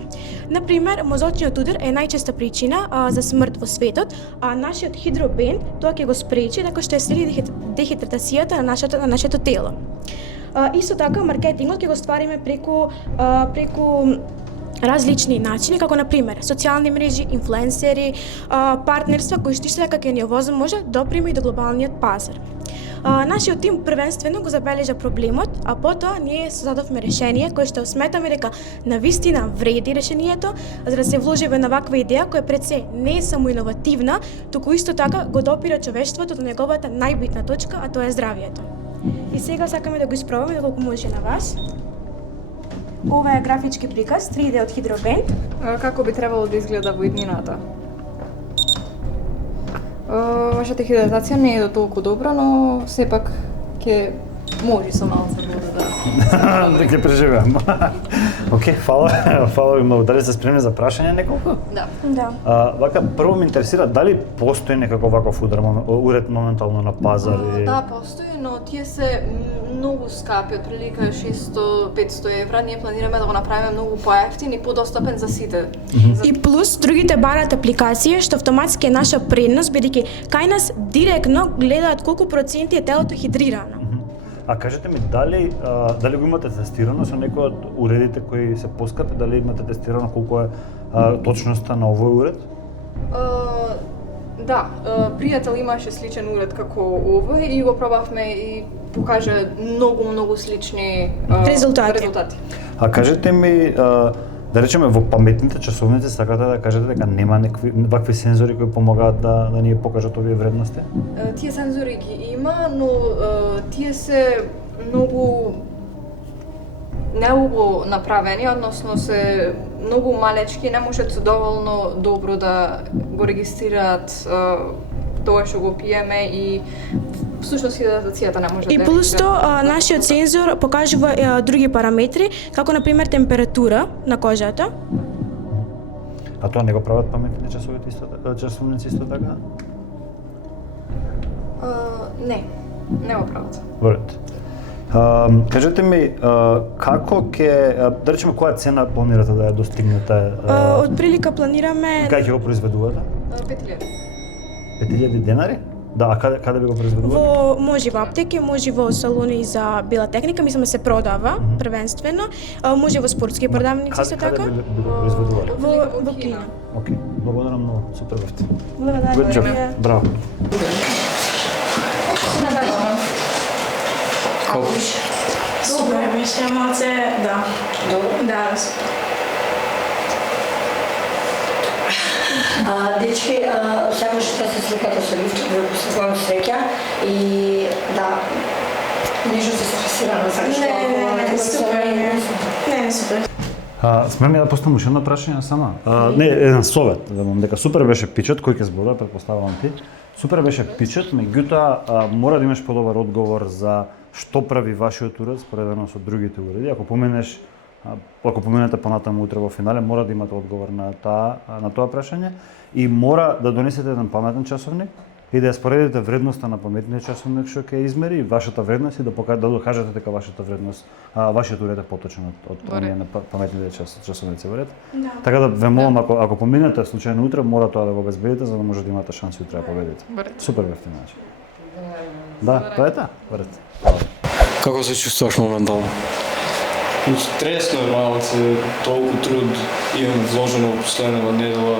Например, мозочниот удар е најчеста причина за смрт во светот, а нашиот Hydroband тоа ќе го спречи така што е следи дехидратацијата на нашето тело. Исто така, маркетингот ќе го ствариме преку различни начини, како на пример социјални мрежи, инфлуенсери, партнерства кои што дека ќе ни овозможат да доприме и до глобалниот пазар. Нашиот тим првенствено го забележа проблемот, а потоа ние создадовме решение кое што сметаме дека навистина вреди решението, за да се вложи во ваква идеја која пред се не е само иновативна, туку исто така го допира човештвото до неговата најбитна точка, а тоа е здравјето. И сега сакаме да го испробаме доколку може на вас. Ова е графички приказ, 3D од Hydroband. Како би требало да изгледа во иднината? Вашата хидратација не е до толку добра, но сепак ќе може со малку вода да. Да ќе преживеам. Океј, фала ви многу. Дали сте спремни за прашање неколку? Да. Вака, прво ме интересира дали постои некаков ваков уред моментално на пазар? Да, постои, но тие се многу скапи, отприлика 600-500 евра. Ние планираме да го направиме многу поевтин и подостапен за сите. И плюс, другите бараат апликација, што автоматски е наша предност, бидејќи кај нас директно гледаат колку проценти е телото хидрирано. А кажете ми, дали го имате тестирано со некои од уредите кои се поскапи, дали имате тестирано колку е точноста на овој уред? Да, пријател имаше сличен уред како овој и го пробавме и покажа многу слични резултати. А кажете ми, да речеме во паметните часовници сакате да кажете дека нема некакви вакви сензори кои помагаат да ни ја покажат овие вредности? Тие сензори ги има, но тие се многу неубаво направени, односно се многу малечки, не можат доволно добро да го регистрираат тоа што го пиеме и всушност хидратацијата не може да. И плюс тоа, нашиот сензор покажува други параметри, како на пример температура на кожата. А тоа не го прават паметните часовници исто така? Не го прават. Добре. Кажете ми, како да речеме, која цена планирате да ја достигнете? Од прилика планираме... Кај ќе го произведувате? 5000. 5000 денари? Да, а каде би го произведувате? Може во аптеки, може во салони за бела техника, мислам се продава првенствено. Може во спортски продавници исто така. Каде би го произведували? Во Кина. Океј, благодарам многу, супер бевте. Благодарам. Браво. Супер беше, малце, да. Да, Дечки, сакаш да се сликате со лифт, ви посакувам среќа и да, нешто се сфокусирано, сакаш Не, супер. Смеме да поставам уште едно прашање сама. Не, еден совет, да вам дека супер беше пичот кој ќе зборува, претпоставувам ти. Супер беше пичот, меѓутоа мора да имаш подобар одговор за што прави вашиот уред споредено со другите уреди. Ако поменете понатаму утре во финале, мора да имате одговор на тоа прашање и мора да донесете еден паметен часовник и да ја споредите вредноста на паметниот часовник што ќе измери вашата вредност и да докажете дека вашата вредност, вашиот уред е поточен од оние на паметните часовници, во ред? Да. Така да ве молам, ако поминете случајно утре, мора тоа да го обезбедите за да може да имате шанси утре да победите. Супер бевте, значи. Да, тоа е таа, во ред. Како се чувствуваш моментално? Стресно е малце, толку труд имам вложено во последната недела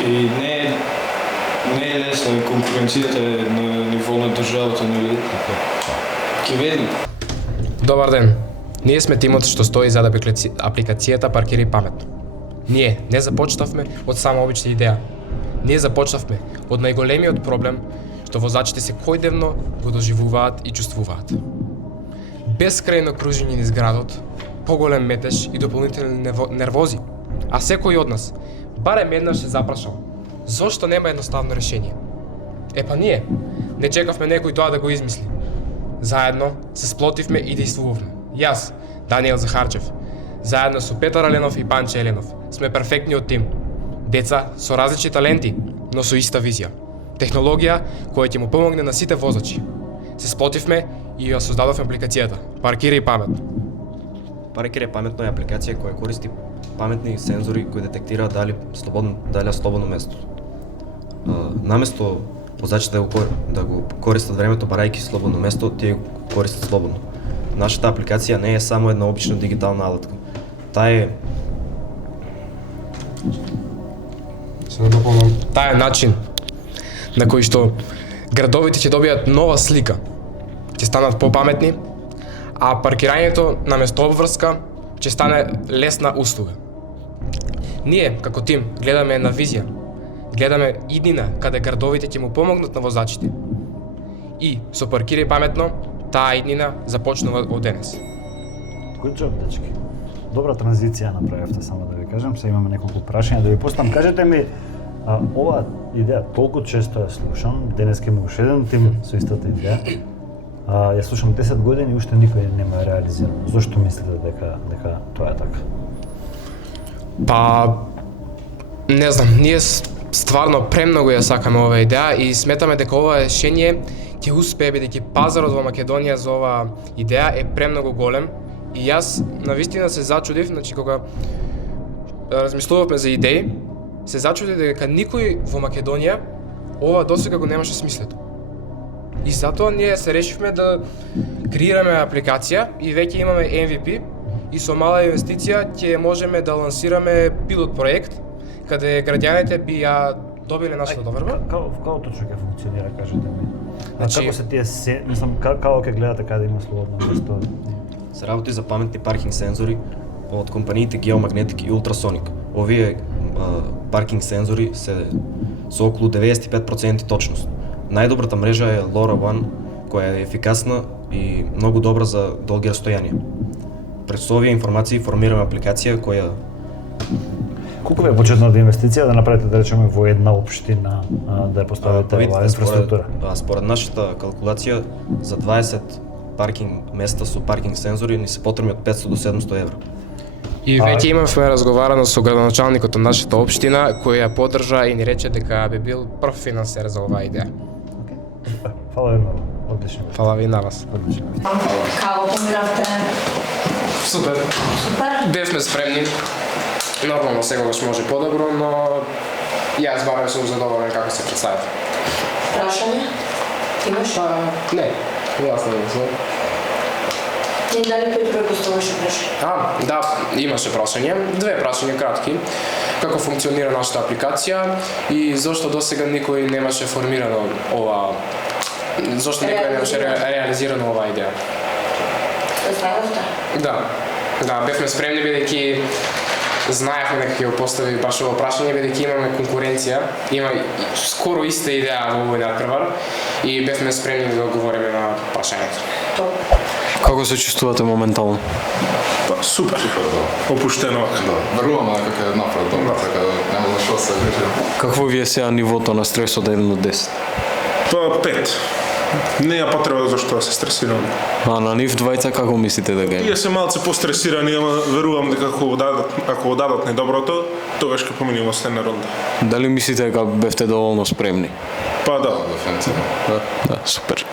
и не е лесно, конкуренцијата е на ниво на државата, нели? Ќе видим. Добар ден. Ние сме тимот што стои зад апликацијата Паркирај паметно. Ние не започнавме од само обична идеја. Ние започнавме од најголемиот проблем што возачите секојдневно го доживуваат и чувствуваат. Бескрајно кружење низ градот, поголем метеж и дополнителни нервози. А секој од нас барем еднаш се запрашал зошто нема едноставно решение. Епа ние не чекавме некој тоа да го измисли. Заедно се сплотивме и действувавме. Јас, Даниел Захарчев, заедно со Петар Аленов и Панче Еленов, сме перфектниот тим. Деца со различни таленти, но со иста визија. Технологија која ќе му помогне на сите возачи. Се сплотивме и ја создадовме апликацијата Паркирај паметно. Паркирај паметно е апликација која користи паметни сензори кои детектираат дали е слободно место. Наместо возачите да го користат времето барајќи слободно место, тие го користат слободно. Нашата апликација не е само една обична дигитална алатка. Таа е начин на кој што градовите ќе добијат нова слика, ќе станат попаметни, а паркирањето наместо обврска ќе стане лесна услуга. Ние, како тим, гледаме една визија, гледаме иднина каде градовите ќе му помогнат на возачите. И со Паркирај паметно, таа иднина започнува од денес. Good job, дечки. Добра транзиција направивте, само да ви кажам. Сега имаме неколку прашања да ви поставам. Кажете ми, Ова идеја толку често ја слушам, денеска има уште еден тим со истата идеја. Ја слушам 10 години и уште никој нема ја реализирано. Зошто мислите дека тоа е така? Па не знам, ние стварно премногу ја сакаме оваа идеја и сметаме дека ова решение ќе успее бидејќи пазарот во Македонија за оваа идеја е премногу голем и јас навистина се зачудив, значи кога размислувавме за идеи, се зачудив дека никој во Македонија ова досега го немаше смислето. И затоа ние се решивме да креираме апликација и веќе имаме MVP и со мала инвестиција ќе можеме да лансираме пилот проект каде граѓаните би ја добиле нашата доверба. Како точно ќе функционира, кажете ми? Значи, како се тие мислам како ќе гледате каде има слободно место? Се работи за паметни паркинг сензори од компаниите Geomagnetic и Ultrasonic. Овие паркинг сензори се со околу 95% точност. Најдобрата мрежа е LoRaWAN, која е ефикасна и многу добра за долги растојанија. Пред овие информации формираме апликација која Колку е почетната инвестиција да направите, да речеме, во една општина да ја поставите оваа инфраструктура? Според нашата калкулација, за 20 паркинг места со паркинг сензори ни се потребни од 500 до 700 евра. И веќе имавме разговарано со градоначалникот на нашата општина, кој ја поддржа и ни рече дека би бил прв финансер за оваа идеја. Фала ви многу, одлично. Фала ви на вас. Одлично. Како помиравте? Супер. Супер. Бевме спремни. Нормално секогаш може подобро, но јас барем сум задоволен како се представите. Прашање? Имаш? Не, јас не знам. Не дали Петро гостуваше прашање? Да, имаше прашање. Две прашања кратки. Како функционира нашата апликација и зошто досега никој немаше формирано ова зошто никој немаше реализирано оваа идеја? Да, бевме спремни бидејќи знаевме дека ќе го постави баш ово прашање бидејќи имаме конкуренција, има скоро иста идеја во овој надпревар и бевме спремни да одговориме на прашањето. Како се чувствувате моментално? Супер. Опуштено. Верувам дека ќе направи добро, така нема за што се грижам. Какво ви е сега нивото на стрес од 1 до 10? 5. Не ја потреба зашто да се стресирам. На нив двајца како мислите да ги? Тие се малце постресирани, ама верувам дека ако дадат недоброто, тогаш ќе поминеме во следна ронда. Дали мислите дека бевте доволно спремни? Па да. Да, супер.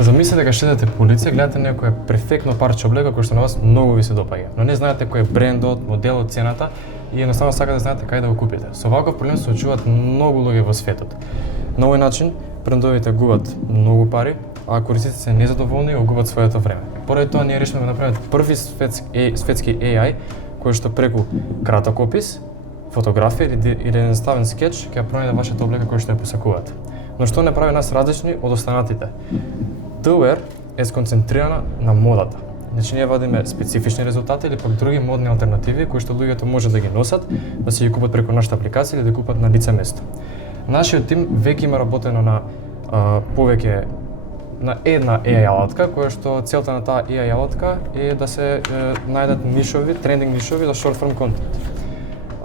Замислете дека шедете по улица, гледате некое перфектно парче облека кој што на вас многу ви се допаѓа, но не знаете кој е брендот, моделот, цената и едноставно сакате да знаете кај да го купите. Со ваков проблем се очуваат многу луѓе во светот. На овој начин брендовите губат многу пари, а корисниците се незадоволни и губат своето време. Поради тоа ние решивме да направиме први светски AI кој што преку краток опис, фотографија или едноставен скеч ќе пронајде вашата облека која што ја посакувате. Но што не прави нас различни од останатите? Тауер е сконцентрирана на модата. Значи ние вадиме специфични резултати или пак други модни алтернативи кои што луѓето може да ги носат, да се ги купат преку нашата апликација или да купат на лице место. Нашиот тим веќе има работено на повеќе на една AI алатка, која што целта на таа AI алатка е да се најдат нишови, трендинг нишови за short form контент.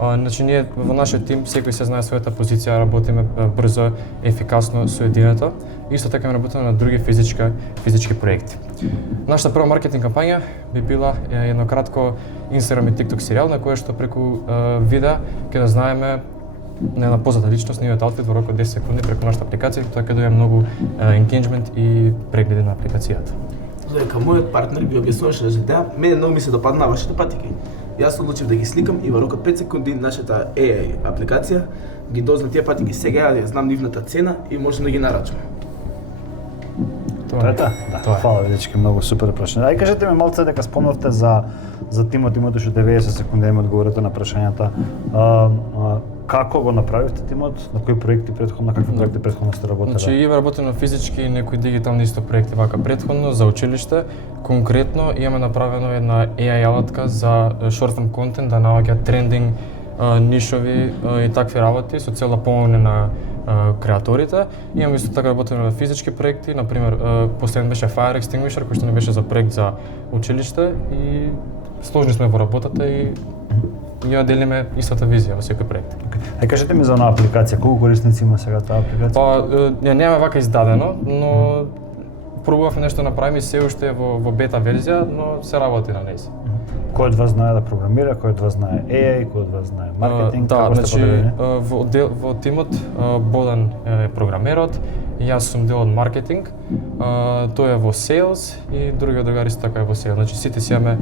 Значи ние во нашиот тим секој се знае својата позиција, работиме брзо, ефикасно со единото. Исто така ме работиме на други физички проекти. Нашата прва маркетинг кампања би била едно кратко Instagram и TikTok серијал на кој што преку видеа ќе да знаеме на една позната личност, нивниот аутфит во рок од 10 секунди преку нашата апликација, тоа ќе добие многу engagement и прегледи на апликацијата. Дека мојот партнер би објаснуваше да мене многу ми се допадна вашите патики. Јас одлучив да ги сликам и во рок од 5 секунди нашата AI апликација ги дозна тие патики сега, ја знам нивната цена и можам да ги нарачувам. Тоа е. Да, фала ви дечки, многу супер прашање. Ај кажете ми малце дека спомнавте за тимот, имате уште 90 секунди да ми одговорите на прашањата. Како го направивте тимот? На кои проекти претходно, какви проекти претходно сте работеле? Значи има работено физички некои дигитални исто проекти вака претходно за училиште. Конкретно имаме направено една AI алатка за short form контент да наоѓа трендинг нишови и такви работи со цел да помогне на креаторите. Имаме исто така работено на физички проекти, например последен беше Fire Extinguisher кој што не беше за проект за училиште и сложни сме во работата и и ја делиме истата визија во секој проект. Ај кажете ми за онаа апликација, колку корисници има сега таа апликација? Па ја немаме вака издадено, но пробувавме нешто направиме и се уште е во бета верзија, но се работи на нејзе. Кој од вас знае да програмира, кој од вас знае AI, кој од вас знае маркетинг, како сте поделени? Во тимот Бодан е програмерот, јас сум дел од маркетинг, тој е во sales и другиот другар исто така е во sales. Значи сите си имаме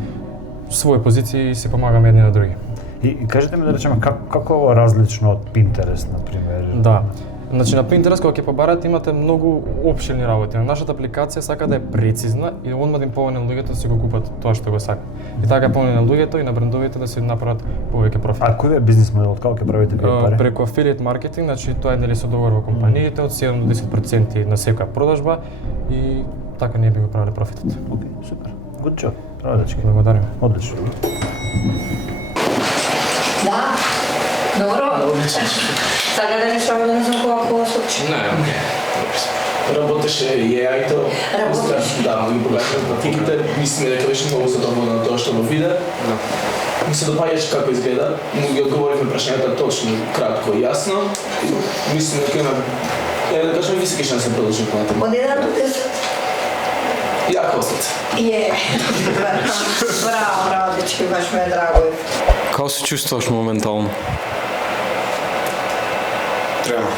своји позиции и се помагаме едни на други. И кажете ми да речеме како е различно од Pinterest на пример? Да. Значи на Pinterest кога ќе побарате имате многу опширни работи. На нашата апликација сака да е прецизна и одма да им помогне луѓето да си го купат тоа што го сака. И така ќе помогне на луѓето и на брендовите да си направат повеќе профит. А кој е бизнис модел, како ќе правите пари? Преку affiliate маркетинг, значи тоа е нели со договор во компаниите од 7 до 10% на секоја продажба и така ние би го правеле профитот. Океј, супер. Good job. Браво, дечки. Благодарам. Одлично. Да. Добро. Сака да не само да не знам кога случи. Не, окей. Работеше и AI-то. Работеше. Да, ги погледнахме практиките, мислиме дека беше многу задоволна на тоа што го виде. Ми се допаѓаше како изгледа, му ги одговоривме прашањата точно, кратко и јасно. Мислиме дека има, да кажем, високи шанси да продолжим понатаму. Од 1 до 10. Јако остат. Браво, дечки, баш ме е драго. Како се чувствуваш моментално? Трема.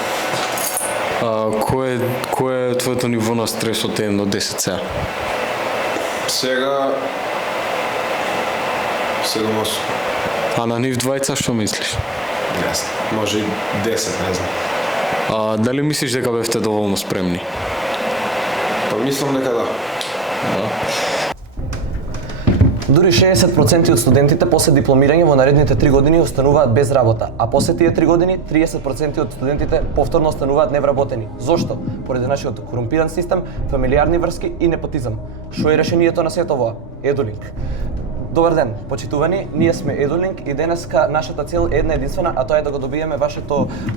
Кој е твоето ниво на стрес од 1 до 10 сега? Сега 7-8. А на нив двајца што мислиш? Не знам, може и 10, не знам. Дали мислиш дека бевте доволно спремни? Па мислам дека да. Дури 60% од студентите после дипломирање во наредните 3 години остануваат без работа, а после тие 3 години 30% од студентите повторно остануваат невработени. Зошто? Поради нашиот корумпиран систем, фамилиарни врски и непотизам. Што е решението на сето ова? Едулинк. Добар ден, почитувани, ние сме Едулинк и денеска нашата цел е една единствена, а тоа е да го добиеме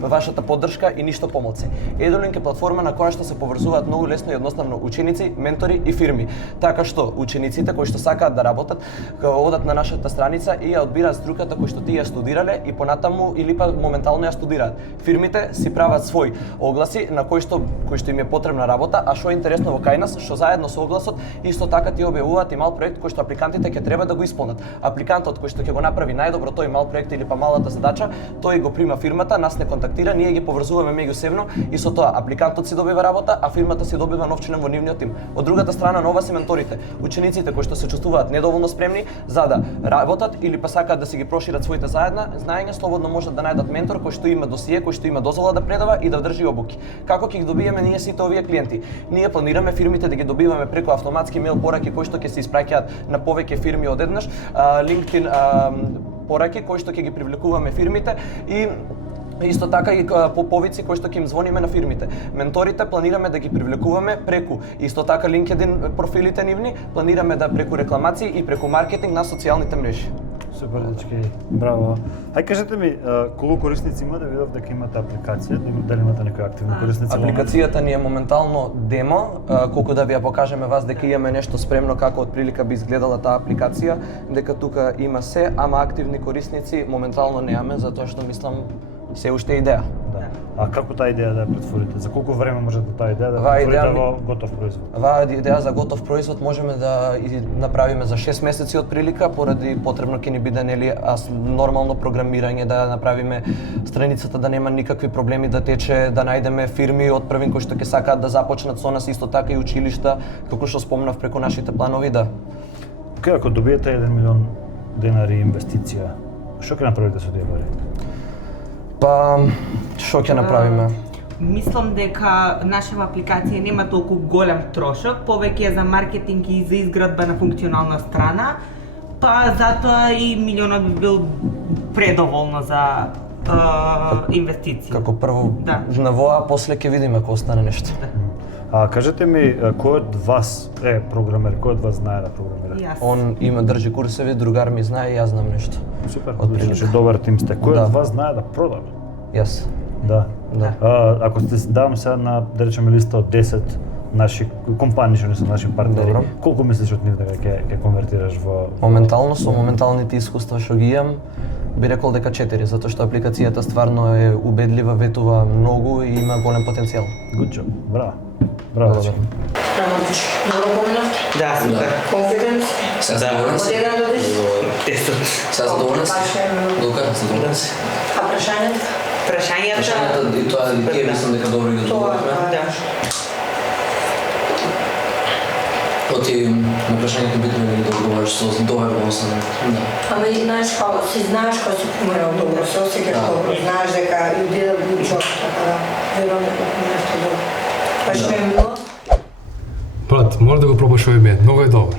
вашата поддршка и ништо помалку. Едулинк е платформа на која што се поврзуваат многу лесно и едноставно ученици, ментори и фирми. Така што учениците кои што сакаат да работат, одат на нашата страница и ја одбираат струката кој што тие ја студирале и понатаму или па моментално ја студираат. Фирмите си прават свој огласи на кој што им е потребна работа, а што е интересно во кај нас, што заедно со огласот исто така ти објавуваат и мал проект кој што апликантите ќе треба да го исполнат. Апликантот кој што ќе го направи најдобро тој мал проект или па малата задача, тој го прима фирмата, нас не контактира, ние ги поврзуваме меѓусебно и со тоа апликантот си добива работа, а фирмата си добива новчина во нивниот тим. Од другата страна нова се менторите, учениците кои што се чувствуваат недоволно спремни за да работат или па сакаат да си ги прошират своите знаења, слободно можат да најдат ментор кој што има досие, кој што има дозвола да предава и да држи обуки. Како ќе ги добиеме ние сите овие клиенти? Ние планираме фирмите да ги добиваме преку автоматски мејл пораки кои што ќе се испраќаат на повеќе фирми одеднаш, LinkedIn пораки кои што ќе ги привлекуваме фирмите и исто така и повици кои што ќе им звониме на фирмите. Менторите планираме да ги привлекуваме преку исто така LinkedIn профилите нивни, планираме да преку рекламации и преку маркетинг на социјалните мрежи. Супер, дечки, браво. Ај кажете ми, колку корисници има, да видов дека имате апликација, дали имате некои активни корисници? Апликацијата ни е моментално демо, колку да ви ја покажеме вас дека имаме нешто спремно како отприлика би изгледала таа апликација, дека тука има се, ама активни корисници моментално немаме, затоа што мислам се уште идеја. Да. А како таа идеја да ја претворите? За колку време може да таа идеја да ја претворите во готов производ? Оваа идеја за готов производ можеме да направиме за 6 месеци од прилика, поради потребно ќе ни биде нели нормално програмирање, да направиме страницата да нема никакви проблеми да тече, да најдеме фирми одправи кои што ќе сакаат да започнат со нас, исто така и училишта, како што спомнав преку нашите планови, да. Океј, ако добиете 1 милион денари инвестиција, што ќе направите со тие пари? Па, што ќе направиме? Мислам дека нашава апликација нема толку голем трошок, повеќе е за маркетинг и за изградба на функционална страна, па затоа и милионот би бил предоволно за инвестиција. Како прво на воа, после ќе видиме ако остане нешто. А кажете ми, кој од вас е програмер, кој од вас знае да програмира? Јас. Он има држи курсеви, другар ми знае и јас знам нешто. Супер, значи добар тим сте. Кој од вас знае да продава? Јас. Да. Да. Ако сте давам сега на, да речеме, листа од 10 наши компании што не се наши партнери. Добро. Колку мислиш од нив дека ќе конвертираш во Моментално со моменталните искуства што ги имам, би рекол дека 4, затоа што апликацијата стварно е убедлива, ветува многу и има голем потенцијал. Good job. Браво. Браво. Добро поминавте? Да, супер. Конфиденс? Сега задоволен си? Од 1 до 10? 10. Сега задоволен си? Лука, задоволен си? А прашањата? Прашањата и тоа ги мислам дека добро ги одговоривме. Да. Оти на прашањето битно да одговориш со довербост. Ама и знаеш како си поминал добро, се осеќаш добро, знаеш дека you did a good job, така да верувам дека поминавте добро. Па што е било? Брат, мора да го пробаш овој мед, многу е добар.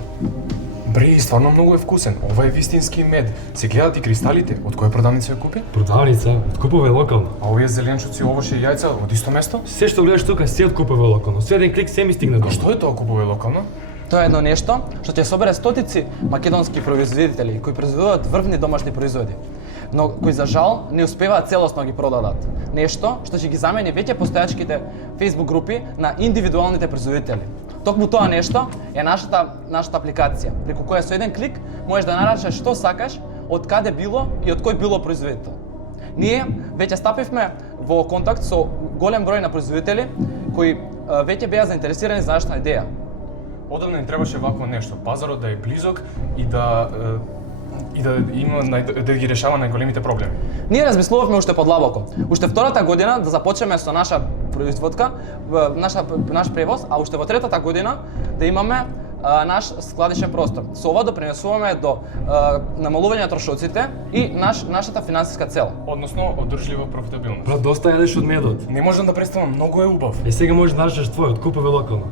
Бре, стварно многу е вкусен. Ова е вистински мед. Се гледат и кристалите. Од која продавница ја купи? Продавница, од купува локално. А овие зеленчуци, овошје и јајца од исто место? Се што гледаш тука се од купува локално. Со еден клик се ми стигна до. А што е тоа купува локално? Тоа е едно нешто што ќе собере стотици македонски производители кои произведуваат врвни домашни производи, но кои за жал не успеваат целосно да ги продадат. Нешто што ќе ги замени веќе постојачките Facebook групи на индивидуалните производители. Токму тоа нешто е нашата апликација, преку која со еден клик можеш да нарачаш што сакаш, од каде било и од кој било производител. Ние веќе стапивме во контакт со голем број на производители кои веќе беа заинтересирани за нашата идеја. Одамна ни требаше вакво нешто, пазарот да е близок и да има да ги решава најголемите проблеми. Ние размислувавме уште подлабоко. Уште втората година да започнеме со наша производка, наш превоз, а уште во третата година да имаме наш складишен простор. Со ова допринесуваме до намалување на трошоците и нашата финансиска цел. Односно одржлива профитабилност. Брат, доста јадеш од медот. Не можам да престанам, многу е убав. Е сега можеш да нарачаш твојот, купуве локално.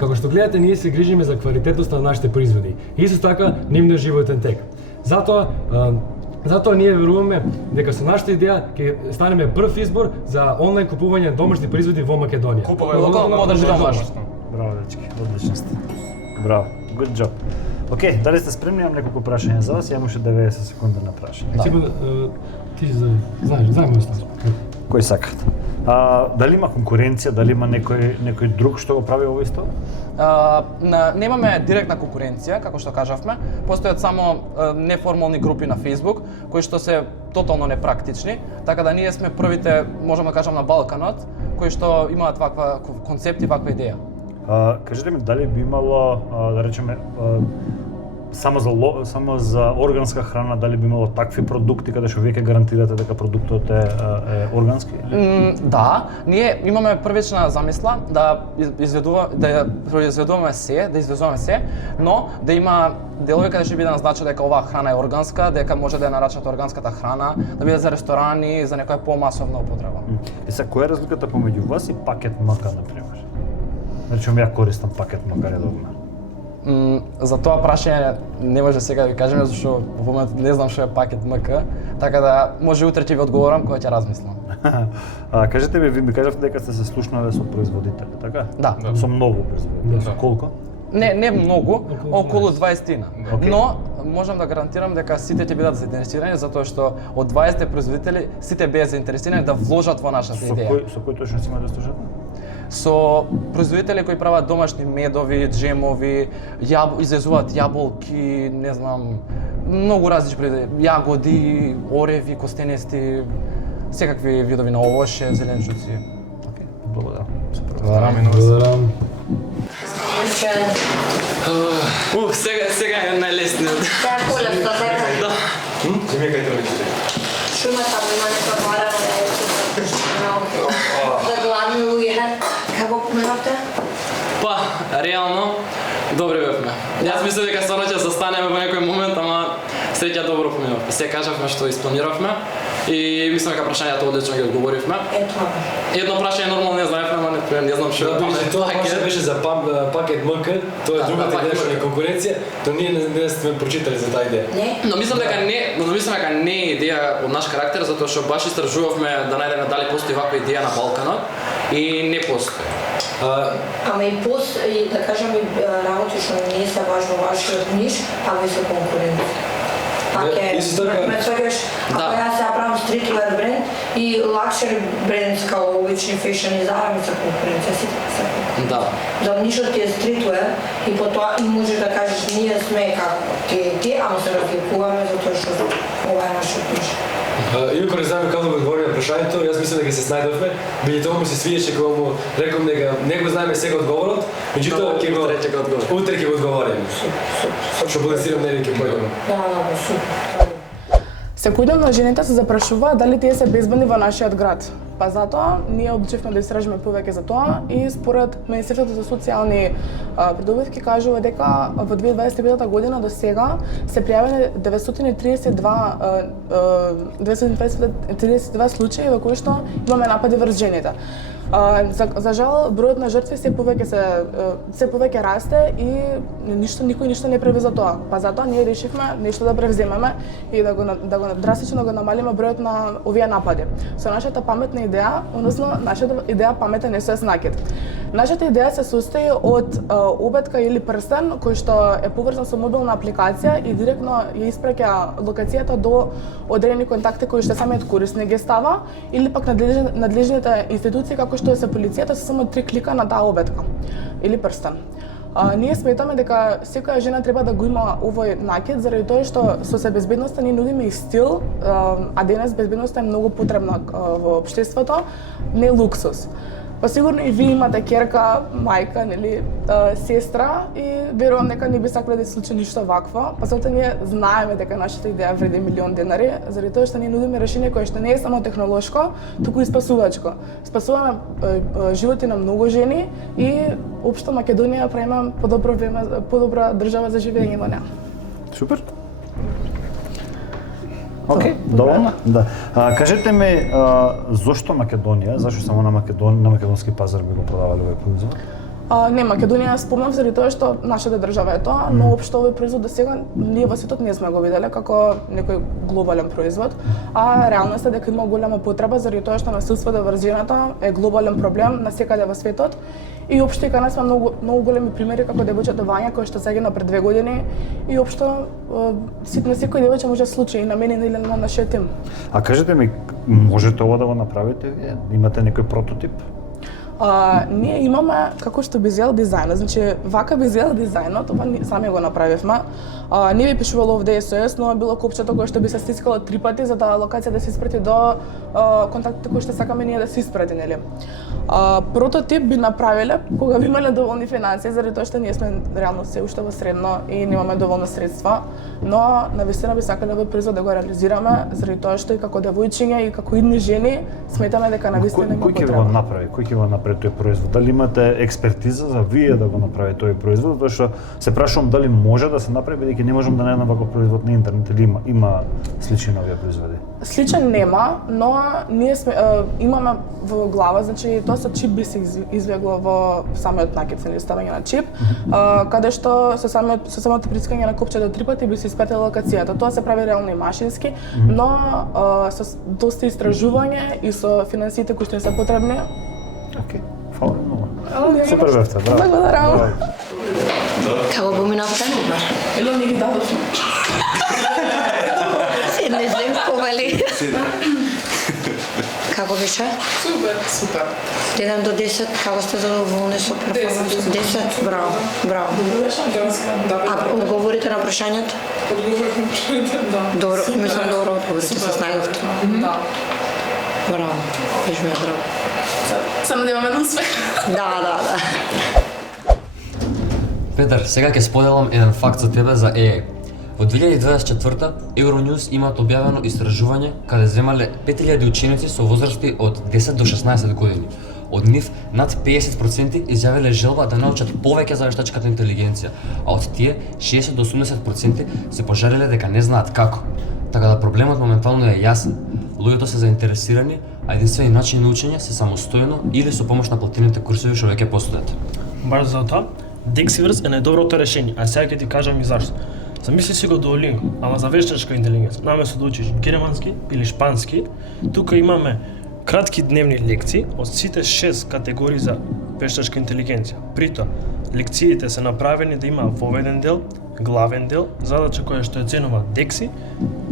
Како што гледате, ние се грижиме за квалитетноста на нашите производи. И исто така нивниот животен тек. Затоа ние веруваме дека со нашата идеја ќе станеме прв избор за онлайн купување на домашни производи во Македонија. Купување локално, одржи домашно. Браво, дечки, одлично сте. Браво, good job. Океј, дали сте спремни? Имам неколку прашања за вас, имам уште 90 секунди на прашање. Сигурно ти знаеш остав. Кој сакат? Дали има конкуренција, дали има некој друг што го прави ово исто? Немаме директна конкуренција, како што кажавме. Постојат само неформални групи на Facebook, кои што се тотално непрактични, така да ние сме првите, можам да кажам, на Балканот, кои што имаат ваква концепт и ваква идеја. Кажете ми, дали би имало, да речеме, само за органска храна, дали би имало такви продукти каде што веќе гарантирате дека продуктот е органски? Да, ние имаме првична замисла да произведуваме се, но да има делови каде ќе биде назначено дека оваа храна е органска, дека може да ја нарачат органската храна, да биде за ресторани, за некоја помасовна употреба. Сега, која е разликата помеѓу вас и пакет мака, например? Значи, ја користам пакет мака редовно. За тоа прашање не може сега да ви кажеме, зашто во момент не знам што е пакет МК, така да може утре ќе ви одговорам кога ќе размислам. Кажете ми, ви ми кажавте дека сте се слушнале со производители, така? Да. Со многу производители. Со колку? Не многу, околу 20-тина. Но можам да гарантирам дека сите ќе бидат заинтересирани затоа што од 20 производители сите беа заинтересирани да вложат во нашата идеја. Со кој точно си има да слушате? Со производители кои прават домашни медови, джемови, излезуваат јаболки, не знам, многу различни производители, јагоди, ореви, костенести, секакви видови на овоше, зеленчуци. Океј, благодарам. Благодарам. Сега е најлесниот. Сега полесно, така. Да. Ти ми е кај тоа. Шумата има некоја за гладни луѓе. Како поминавте? Па, реално, добри бевме. Јас мислев дека стварно ќе застанеме во некој момент, ама среќа добро поминавме. Се кажавме што испланиравме и мислам дека прашањата одлично ги одговоривме. Едно прашање нормално не знаевме, ама не знам што е памет. Тоа прашање беше за пакет МК, тоа е другата идеја што е конкуренција, тоа ние не сме прочитали за таа идеја. Но мислам дека не е идеја од наш карактер, затоа што баш истражувавме да најдеме дали постои ваква идеја на Балканот и не постои. Ама и да кажам и работи што не се баш во вашиот ниш, а ви се конкуренција. пак Исто така. ме сваќаш, ако јас ја правам стритвер бренд и лакшери бренд као обични фешн и Zara ми се конкуренција, сите се. Да. За ништо ти е стритвер и потоа и можеш да кажеш ние сме како ти, ама се разликуваме затоа што ова е нашиот ништо. Иако не знам како да го одговорим на прашањето, јас мислам дека се снајдовме, бидејќи му се свиеше кога му реком дека не го знаеме сега одговорот, меѓутоа ќе го утре ќе го одговориме. Што балансирам нели ќе појдеме. Да, супер. Секојдневно жените се запрашуваат дали тие се безбедни во нашиот град. Па затоа ние одлучивме да истражиме повеќе за тоа и според Министерството за социјални придобивки кажува дека во 2025 година до сега се пријавени 932 случаи во кои што имаме напади врз жените. За жал бројот на жртви се повеќе расте и никој ништо не прави за тоа. Па затоа ние решивме нешто да превземеме и да го драстично го намалиме бројот на овие напади. Со нашата паметна идеја, односно нашата идеја паметен СОС накид. Нашата идеја се состои од обетка или прстен кој што е поврзан со мобилна апликација и директно ја испраќа локацијата до одредени контакти кои што самиот корисник ги става или пак надлежните институции како што е полицијата со само 3 клика на таа обетка или прстен. Ние сметаме дека секоја жена треба да го има овој накид заради тоа што со се безбедноста ние нудиме и стил, а денес безбедноста е многу потребна во општеството, не луксус. Па сигурно и вие имате ќерка, мајка, нели, сестра и верувам дека не би сакале да се случи ништо вакво. Па затоа ние знаеме дека нашата идеја вреди $1.000.000, заради тоа што ние нудиме решение кое што не е само технолошко, туку и спасувачко. Спасуваме животи на многу жени и општо Македонија правиме подобра држава за живење во неа. Супер. Океј, доволна? Да. Кажете ми, зошто Македонија, зашто само на македонски пазар би го продавале овој производ? Не, Македонија спомнав заради тоа што нашата држава е тоа, но општо овој производ до сега ние во светот не сме го виделе како некој глобален производ, а реалноста е дека има голема потреба заради тоа што насилството врз жената е глобален проблем насекаде во светот. И општо и кај нас сме многу големи примери како девојчето Вања кој што загина пред 2 години и општо на секој девојче може да случи и на мене или на нашиот тим. А кажете ми, можете ова да го направите вие? Имате некој прототип? Ние имаме како што би изгледал дизајнот, значи вака би изгледал дизајнот, ова сами го направивме. Не би пишувало овде СОС, но било копчето кое што би се стискало 3 пати за да локација да се испрати до контактите кои што сакаме ние да се испрати, нели. Прототип би направиле кога би имале доволни финансии, заради тоа што ние сме реално се уште во средно и немаме доволно средства, но навистина би сакале овој производ да го реализираме, заради тоа што и како девојчиња и како идни жени сметаме дека навистина има потреба. Кој ќе го направи? Кој ќе го направи тој производ? Дали имате експертиза за вие да го направите тој производ? Тоа што се прашувам дали може да се направи, бидејќи не можам да најдам ваков производ на интернет или има слични на овие производи? Сличен нема, но ние имаме во глава, значи тоа со чип би се извегло во самиот накид, нели ставање на чип, каде што со самото притискање на копчето 3 пати би се испратила локацијата. Тоа се прави реално и машински, но со доста истражување и со финансиите кои што ни се потребни. Океј, фала многу. Супер бевте, браво. Благодарам. Како поминавте? Ело не ги дадовме. Не знам повели. Како беше? Супер. 1 до 10, како сте задоволни со перформансот? 10, браво, браво. А одговорите на прашањето? Одговорите на прашањето, да. Добро, мислам добро одговорите, се снајдовте. Да. Браво, беше ми драго. Се надеваме на успех. Да. Петар, сега ќе споделам еден факт за тебе за AI. Во 2024 Euronews имаат објавено истражување каде земале 5000 ученици со возрасти од 10 до 16 години. Од нив над 50% изјавиле желба да научат повеќе за вештачката интелигенција, а од тие 60 до 80% се пожалиле дека не знаат како. Така да проблемот моментално е јасен. Луѓето се заинтересирани, а единствени начин на учење се самостојно или со помош на платените курсови што веќе постојат. Баш за тоа, Dexiverse е најдоброто решение, а сега ќе ти кажам и зашто. Замисли си го Duolingo, ама за вештачка интелигенција. Наместо да учиш германски или шпански, тука имаме кратки дневни лекции од сите 6 категории за вештачка интелигенција. При тоа, лекциите се направени да има воведен дел, главен дел, задача која што ја ценува Декси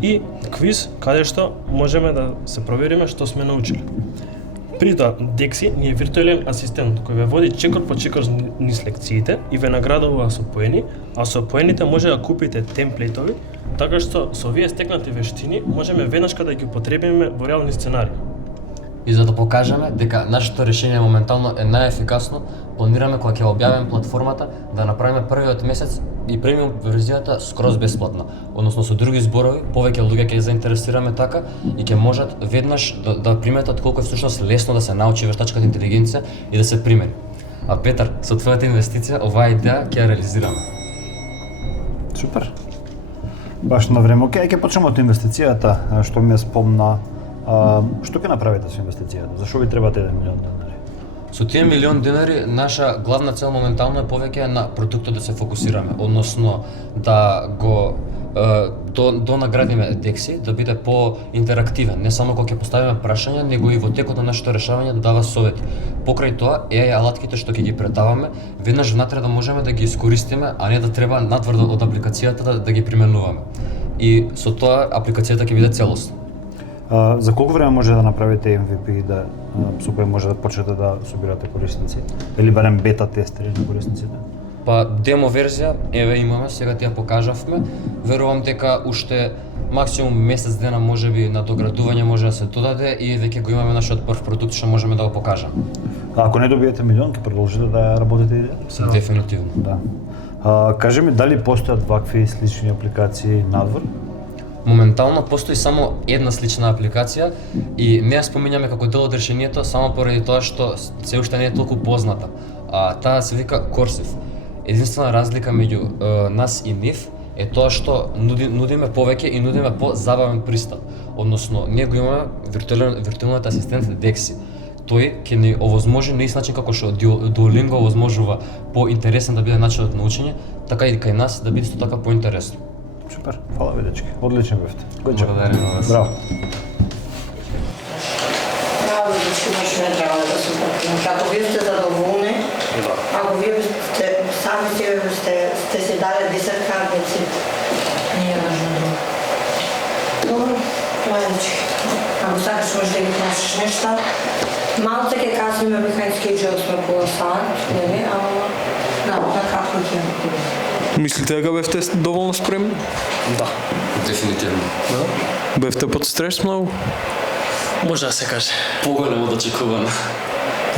и квиз каде што можеме да се провериме што сме научили. При тоа, Декси ни е виртуелен асистент кој ве води чекор по чекор низ лекциите и ве наградува со поени, а со поените може да купите темплейтови, така што со овие стекнати вештини можеме веднашка да ги употребиме во реални сценарии. И за да покажеме дека нашето решение моментално е најефикасно, планираме кога ќе објавиме платформата да направиме првиот месец и премиум верзијата скроз бесплатна. Односно со други зборови, повеќе луѓе ќе заинтересираме така и ќе можат веднаш да приметат колку е всушност лесно да се научи вештачката интелигенција и да се примени. А Петар, со твојата инвестиција оваа идеја ќе ја реализираме. Супер. Баш на време. Океј, ќе почнеме од инвестицијата, што ми ја спомна. Што ќе направите со инвестицијата? Зашо ви требате 1 милион денари? Со тие милион денари, наша главна цел моментално е повеќе на продуктот да се фокусираме, односно да го донаградиме Декси, да биде по-интерактивен, не само кога ќе поставиме прашања, него и во текот на нашето решавање да дава совети. Покрај тоа, AI алатките што ќе ги предаваме, веднаш внатре да можеме да ги искористиме, а не да треба надвор од апликацијата да ги применуваме. И со тоа апликацијата ќе биде целосна. За колку време може да направите MVP со кој може да почнете да собирате корисници? Или барем бета тестери на корисниците? Па демо верзија, еве имаме, сега ти ја покажавме. Верувам дека уште максимум месец дена можеби на доградување може да се додаде и веќе го имаме нашиот прв продукт што можеме да го покажеме. А ако не добиете милион, ќе продолжите да работите идеја? Дефинитивно. Да. Кажи ми, дали постојат вакви слични апликации надвор? Моментално постои само една слична апликација и не ја споминјаме како дел од решението само поради тоа што се уште не е толку позната. Таа се вика Corsiv. Единствена разлика меѓу нас и нив е тоа што нудиме повеќе и нудиме по-забавен пристап. Односно, ние го имаме виртуелниот асистент Dexi. Тој ќе ни овозможи на ист начин како што Duolingo овозможува по-интересен да биде начинот на учење, така и кај нас да биде исто така поинтересно. Супер, фала ви дечки, одличен бевте. Благодарим на вас. Браво. Браво, дечки, баш не треба да се покинем. Ако вие сте задоволни, ако вие сами сте си дали 10 карници, не е важно друго. Добро, това е дечки. Ако сакаш може да ги прашаш нешта, малце ќе касниме behind schedule сме пола сат, нели, ама така ќе Мислите дека бевте доволно спремни? Да. Дефинитивно. Бевте под стрес многу? Може да се каже. Поголем од очекувано.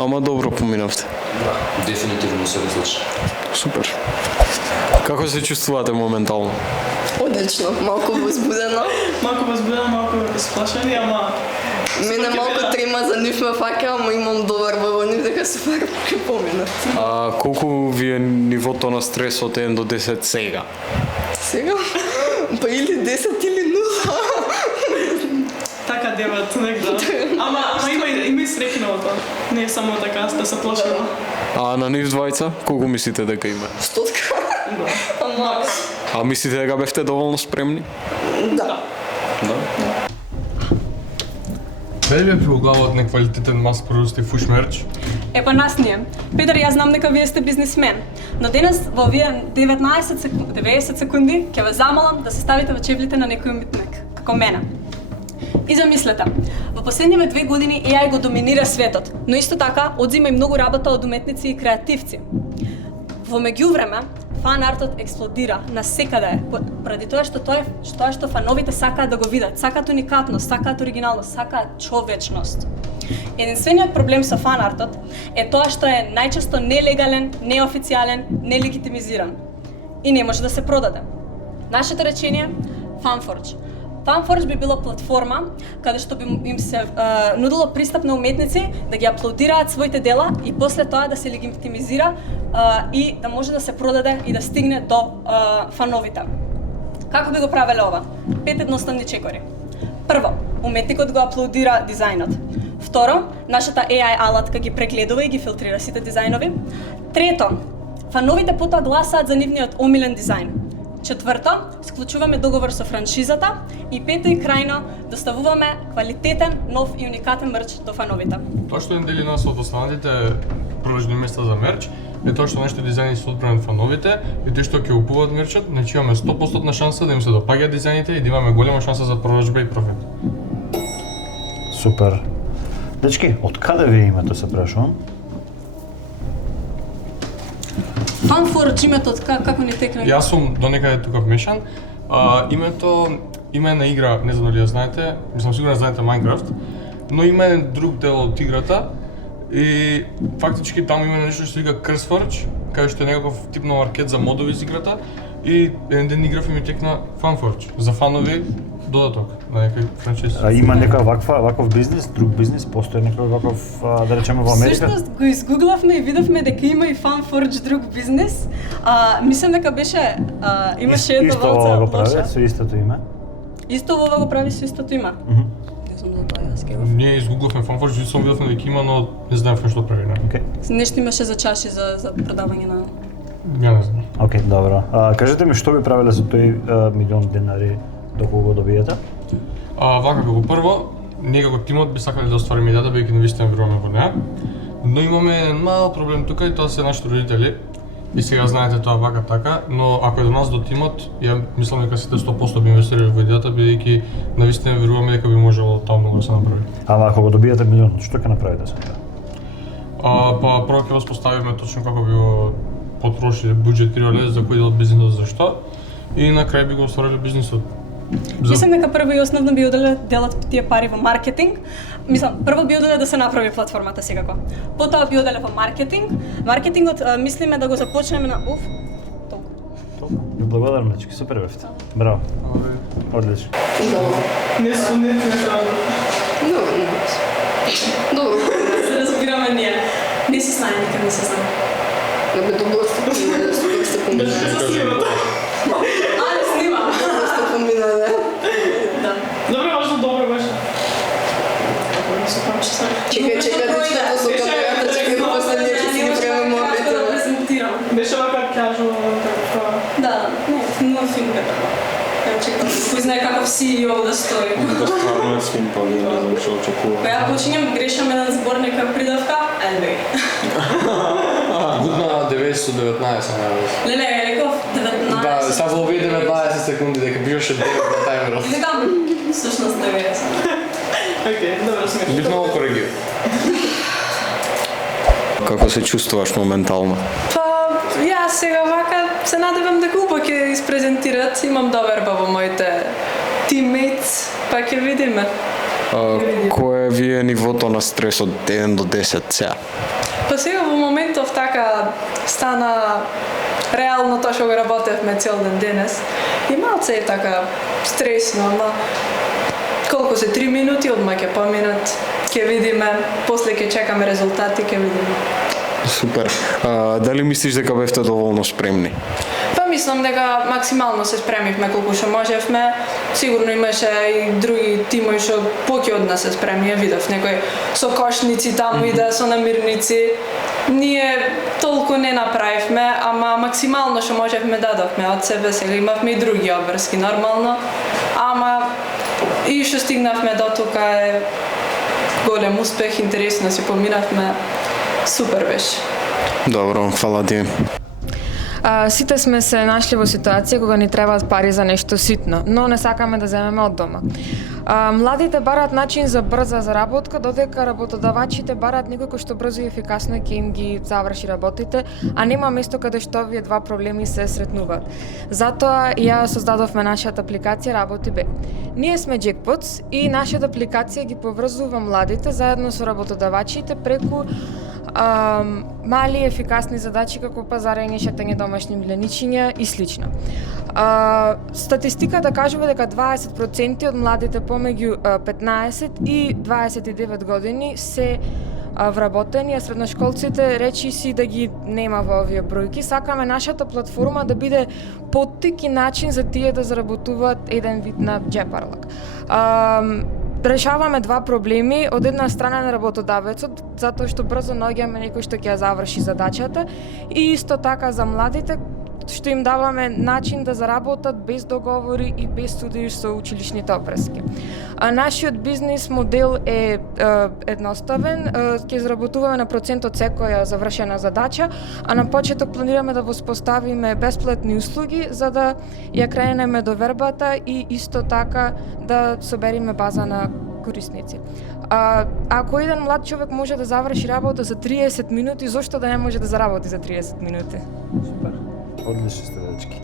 Ама добро поминавте. Да, дефинитивно се случи. Супер. Како се чувствувате моментално? Одлично, малку возбудено. Малку исплашени, ама Мене малку трема за нив ме фаќа, ама имам добар во нив дека супер ќе помина. Колку ви е нивото на стрес од 1 до 10 сега? Сега? Па или 10 или 0. така 9 негде. Ама има и среќиновото. Не е само така да се плашиме. А на нив двајца, колку мислите дека има? 100. Ама А мислите дека бевте доволно спремни? да. Дали ви преоглаваат неквалитетен мас продукт и фуш мерч? Па нас не. Петар, јас знам дека вие сте бизнисмен, но денес во овие 90 секунди ќе ве замалам да се ставите во чевлите на некој уметник, како мене. И замислете, во последниве 2 години AI го доминира светот, но исто така одзима и многу работа од уметници и креативци. Во меѓувреме, фан артот експлодира насекаде, поради тоа што фановите сакаат да го видат, сакаат уникатност, сакаат оригиналност, сакаат човечност. Единствениот проблем со фан артот е тоа што е најчесто нелегален, неофицијален, нелегитимизиран и не може да се продаде. Нашето речение FanForge. FanForge би било платформа каде што би им се нудило пристап на уметници да ги аплодираат своите дела и после тоа да се легитимизира и да може да се продаде и да стигне до фановите. Како би го правеле ова? 5 едноставни чекори. Прво, уметникот го аплодира дизајнот. Второ, нашата AI алатка ги прегледува и ги филтрира сите дизајнови. Трето, фановите потоа гласаат за нивниот омилен дизајн. Четврто, склучуваме договор со франшизата и пето и крајно доставуваме квалитетен, нов и уникатен мерч до фановите. Тоа што не дели нас од останатите продажни места за мерч е тоа што нашите дизајни се одбрани од фановите и тој што ќе купуваат мерчот, значи имаме 100% шанса да им се допаѓаат дизајните и да имаме голема шанса за продажба и профит. Супер. Дечки, од каде ви е името, се прашувам? Фанфорџ името како не текна? Јас сум до некаде тука вмешан. Името има една игра, не знам дали ја знаете, мислам сигурно знаете Minecraft, но има еден друг дел од играта и фактички таму има нешто што се вика CurseForge, каде што е некаков тип на маркет за модови за играта и еден ден играв и ми текна Fanforge за фанови додаток на некој франчиз. А има некој ваков бизнис, друг бизнис, постои некој ваков, да речеме во Америка? Всушност го изгуглавме и видовме дека има и Fanforge друг бизнис. Мислам дека беше имаше една Исто ова го прави, лоша. со истото име? Исто ова го прави со истото име. Не знам за тоа јас ке. Ние изгуглавме Fanforge, и сум видовме дека има, но не знаев што прави. Нешто имаше за чаши за продавање на. Ја не знам. Океј, добро. Кажете ми што би правиле со тој милион денари доколку го добиете? Вака како прво, ние како тимот би сакале да оствариме идејата бидејќи навистина веруваме во неа. Но имаме еден мал проблем тука и тоа се нашите родители. И сега знаете тоа вака така, но ако е до нас до тимот, ја мислам дека сите 100% би инвестирале во идејата бидејќи навистина веруваме дека би можело тоа многу да се направи. Ама ако го добиете милион, што ќе направите сега? Па прво ќе воспоставиме точно како би го потрошиле, буџетирале за кој дел од бизнисот за што и на крај би го оствариле бизнисот. Мислам дека прво и основно би оделе делат тие пари во маркетинг. Мислам, прво би оделе да се направи платформата секако. Потоа би оделе во маркетинг. Маркетингот мислиме да го започнеме на Ви благодарам, дечки, супер бевте. Браво. Одлично. Не треба. Добро. Се разбираме ние. Не си знаеме никад не се знаме. Добро, супер сте поминали. Але снима. Сте поминали. Да. Добро, важно добро беше. Чекај, дечкото со каперата, чекај да последния ќе си ги правиме мобите. Беше вака casual, така. Да, не, много фин бе. Чекам, кој знае каков CEO да стои. Стварно е свин, па не знам што очекувам. Па ја починjem, грешам еден зборник како придавка, елбе. Гудна 9:19, најавис. Не, реков 19. Да, сега во овие 19 секунди дека биваше 9 на тајмерот. И така, всушност 90. Океј, добро смешно. Бит многу коригив. Како се чувствуваш моментално? Па, јас сега вака се надевам дека убаво ќе испрезентират. Имам доверба во моите teammates, па ќе видиме. Кој е ви е нивото на стрес од 1 до 10 сега? Па сега во моментов така стана реално тоа што го работевме цел ден денес. И малце е така стресно, ама колку се 3 минути, одма ќе поминат, ќе видиме, после ќе чекаме резултати, ќе видиме. Супер. Дали мислиш дека бевте доволно спремни? Па мислам дека максимално се спремивме колку што можевме. Сигурно имаше и други тимови што поќе од нас се спремни. Ја видов некои со кошници таму иде, со намирници. Ние толку не направивме, ама максимално што можевме дадовме од себе. Сега имавме и други обврски нормално, ама и што стигнавме до тука е голем успех, интересно си поминавме. Супер беше. Добро, фала ти. Сите сме се нашли во ситуација кога ни требаат пари за нешто ситно, но не сакаме да земеме од дома. Младите бараат начин за брза заработка, додека работодавачите бараат некој кој што брзо и ефикасно ќе им ги заврши работите, а нема место каде што овие два проблеми се сретнуваат. Затоа ја создадовме нашата апликација Работи Б. Ние сме Jackpots и нашата апликација ги поврзува младите заедно со работодавачите преку мали ефикасни задачи како пазарење, шетање домашни миленичиња и слично. Статистиката кажува дека 20% од младите помеѓу 15 и 29 години се вработени, а средношколците речи си да ги нема во овие бројки. Сакаме нашата платформа да биде поттик и начин за тие да заработуваат еден вид на џепарлак. Решаваме два проблеми, од една страна на работодавецот, затоа што брзо наоѓаме некој што ќе ја заврши задачата, и исто така за младите, што им даваме начин да заработат без договори и без судиш со училишните опрески. Нашиот бизнис модел е едноставен, ќе заработуваме на процент од секоја завршена задача, а на почеток планираме да воспоставиме бесплатни услуги за да ја кренеме довербата и исто така да собериме база на корисници. Ако еден млад човек може да заврши работа за 30 минути, зошто да не може да заработи за 30 минути? Супер. Одлични сте, дечки.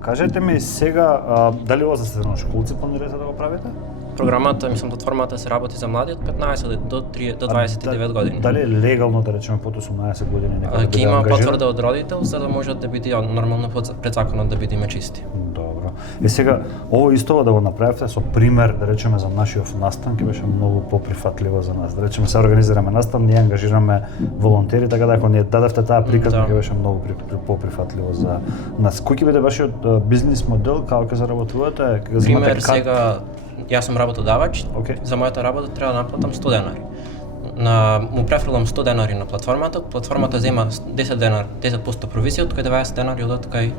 Кажете ми сега, дали ова за средношколци планирате да го правите? Програмата, мислам, платформата се работи за млади од 15 до 29 години. Дали е легално да речеме под 18 години некаде да ќе има потврда од родител за да можат да биде нормално пред законот да бидеме чисти. Добро. И сега ово исто да го направите со пример, да речеме за нашиот настан, ќе беше многу поприфатливо за нас. Да речеме се организираме настан, ние ангажираме волонтери, така да ако ни дадевте таа приказна ќе беше многу поприфатливо за нас. Кој ќе биде вашиот бизнис модел, како ќе заработувате? Пример сега јас сум работодавач, за мојата работа треба да наплатам 100 денари. Му префрлам 100 денари на платформата зема 10% провизија, од кој 20 денари одат кај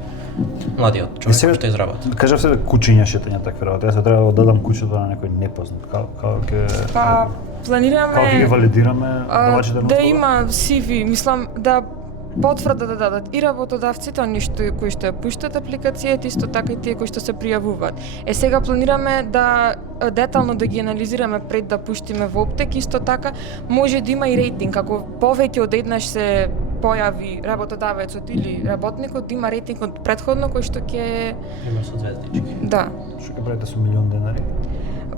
младиот човек кој што изработи. Кажавте да кучиња шетање такви работи, јас треба да дадам кучето на некој непознат. Како ќе планираме како ќе ги валидираме давачите на да има CV, мислам да потврда да дадат и работодавците, они кои што ја пуштат апликацијата, исто така и тие кои што се пријавуваат. Сега планираме да детално да ги анализираме пред да пуштиме во Оптек, исто така може да има и рейтинг, ако повеќе од еднаш се појави работодавецот или работникот, има рейтинг од претходно кој што ќе има со звездички. Да. Што ќе правите со милион денари?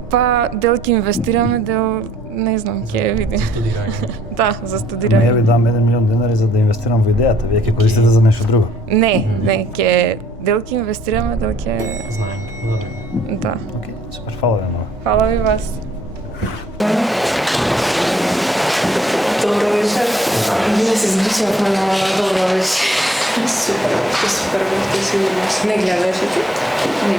Па дел ќе инвестираме, дел не знам, ќе видим. За студирање. Да, за студирање. Не ви дам 1 милион денари за да инвестирам во идејата, вие ќе користите за нешто друго. Не, ќе дел ќе инвестираме, дел ќе знаеме. Добро. Да. Океј, супер, фала ви многу. Фала ви вас. Добро вечер. Ние се згрижавме на добро вечер. Супер, сте сигурно. Не гледаше ти? Не.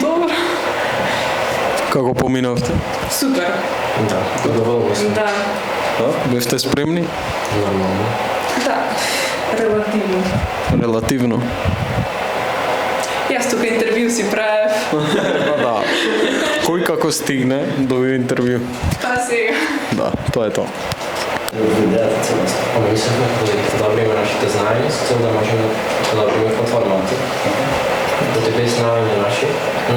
Добро. Како поминавте? Супер. Да, доволно сум. Да. Бевте спремни? Нормално. Да, релативно. Релативно. Јас тука интервју си правев. Да. Кој како стигне до интервју? Па сега. Да, тоа е тоа. Идејата целост. Помислевме да подобриме нашите знаења, со цел да можеме да подобриме платформата. Да те без знаење наши,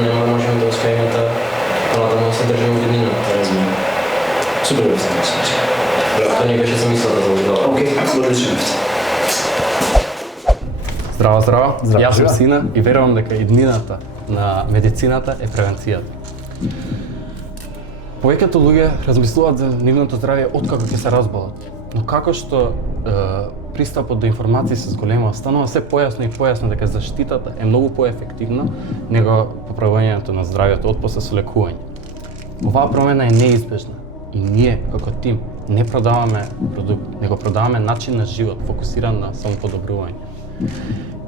нема можеме да успееме да понатаму да се држиме обединената, разбираме. Супер да се мислиш. Тоа не беше замислата за овој. Океј, одлично. Здраво, здраво. Здраво. Јас сум Сина и верувам дека иднината на медицината е превенцијата. Повеќето луѓе размислуваат за нивното здравје откако ќе се разболат, но како што пристапот до информации се зголемува, станува се појасно и појасно дека заштитата е многу поефективна него поправувањето на здравјето отпосле со лекување. Оваа промена е неизбежна и ние како тим не продаваме продукт, него продаваме начин на живот фокусиран на самоподобрување.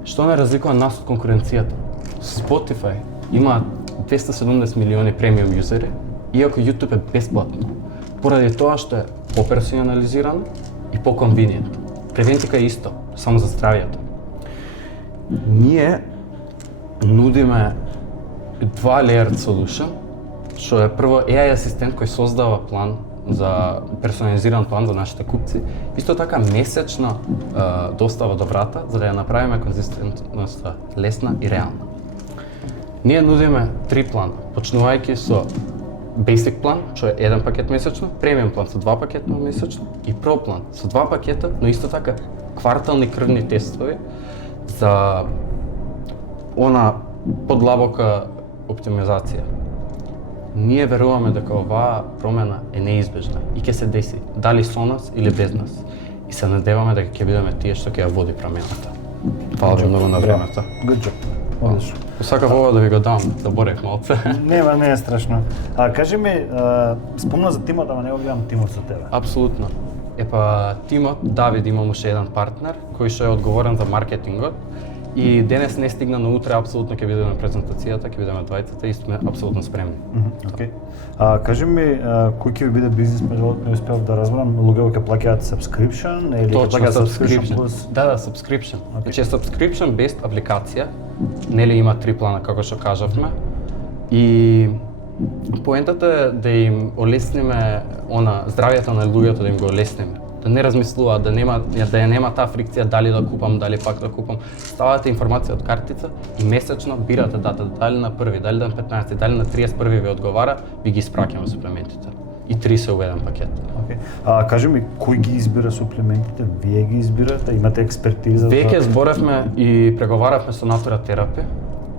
Што не разликува нас од конкуренцијата? Spotify има 270 милиони премиум јузери, иако YouTube е бесплатно, поради тоа што е поперсонализирано и по-конвиниент. Превентика е исто, само за здравјето. Ние нудиме 2 layered solution, што е прво AI асистент кој создава план за персонализиран план за нашите купци, исто така месечна достава до врата за да ја направиме конзистентноста лесна и реална. Ние нудиме 3 плана, почнувајќи со Basic план, што е 1 пакет месечно, премиум план со 2 пакета месечно и Pro план со 2 пакета, но исто така квартални крвни тестови за она подлабока оптимизација. Ние веруваме дека оваа промена е неизбежна и ќе се деси, дали со нас или без нас. И се надеваме дека ќе бидеме тие што ќе ја води промената. Фала ви многу на времето. Good job. Одлично. Посакав ова да ви го дам, заборев малце. Нема, не е страшно. Кажи ми, спомна за тимот, ама не го гледам тимот со тебе. Апсолутно. Епа, тимот, Давид имам уште еден партнер, кој што е одговорен за маркетингот И денес не стигна, но утре апсолутно ќе бидеме на презентацијата, ќе бидеме двајцата и сме апсолутно спремни. Океј. Кажи ми, кој ќе ви биде бизнис моделот, не успеав да разберам, луѓето ќе плаќаат subscription или ќе плаќаат subscription plus? Да, subscription. Значи subscription based апликација, нели има 3 плана како што кажавме. И поентата е да им олесниме здравјето на луѓето, да им го олесниме. Да не размислуваат, да ја нема таа фрикција дали да купам, дали пак да купам. Ставате информација од картица и месечно бирате дата, дали на 1, дали на 15, дали на 31 ви одговара, ви ги испраќаме суплементите. И 3 се уведен пакет. Океј. Кажи ми, кој ги избира суплементите? Вие ги избирате? Имате експертиза? Веќе зборевме и преговаравме со Natura Therapy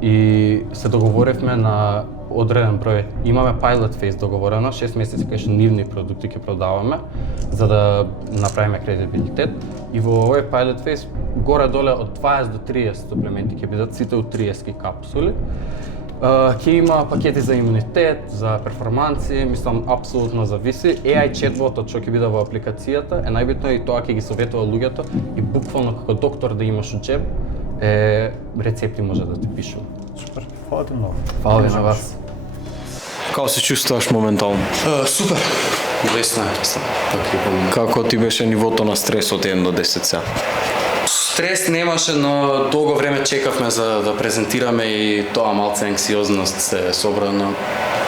и се договоривме на одреден број. Имаме pilot phase договорено, 6 месеци кај што нивни продукти ќе продаваме за да направиме кредибилитет. И во овој pilot phase горе-доле од 20 до 30 суплементи ќе бидат сите од 30 капсули. Ќе има пакети за имунитет, за перформанци, мислам апсолутно зависи. AI chatботот што ќе биде во апликацијата е најбитно и тоа ќе ги советува луѓето и буквално како доктор да имаш у џеб, рецепти може да ти пишува. Супер, фала ти многу. Фала ви на вас. Како се чувствуваш моментално? Супер. Лесно е. Како ти беше нивото на стрес од 1 до 10 сега? Стрес немаше, но долго време чекавме за да презентираме и тоа малце анксиозност се собра, но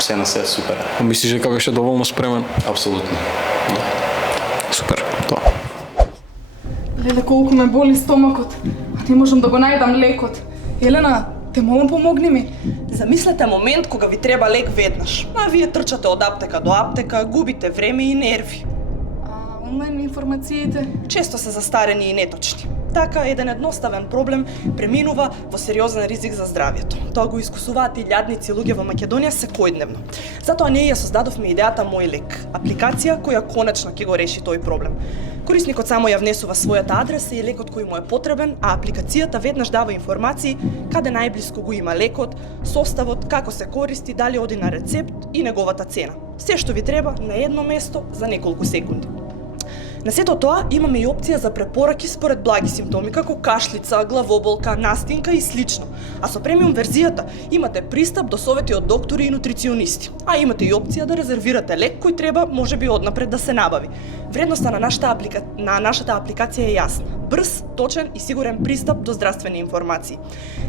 се на се супер. Мислиш дека беше доволно спремен? Апсолутно. Супер. Тоа. Леле, колку ме боли стомакот, а не можам да го најдам лекот. Елена, те молам помогни ми. Замислете момент кога ви треба лек веднаш, а вие трчате од аптека до аптека, губите време и нерви. Онлайн информациите често се застарени и неточни. Така, еден едноставен проблем преминува во сериозен ризик за здравјето. Тоа го искусуваат и илјадници луѓе во Македонија секојдневно. Затоа ние ја создадовме идејата Мој лек, апликација која конечно ќе го реши тој проблем. Корисникот само ја внесува својата адреса и лекот кој му е потребен, а апликацијата веднаш дава информации каде најблиску го има лекот, составот, како се користи, дали оди на рецепт и неговата цена. Се што ви треба на едно место за неколку секунди. На сето тоа имаме и опција за препораки според благи симптоми како кашлица, главоболка, настинка и слично. А со премиум верзијата имате пристап до совети од доктори и нутриционисти. А имате и опција да резервирате лек кој треба можеби однапред да се набави. Вредноста на нашата апликација е јасна. Брз, точен и сигурен пристап до здравствени информации.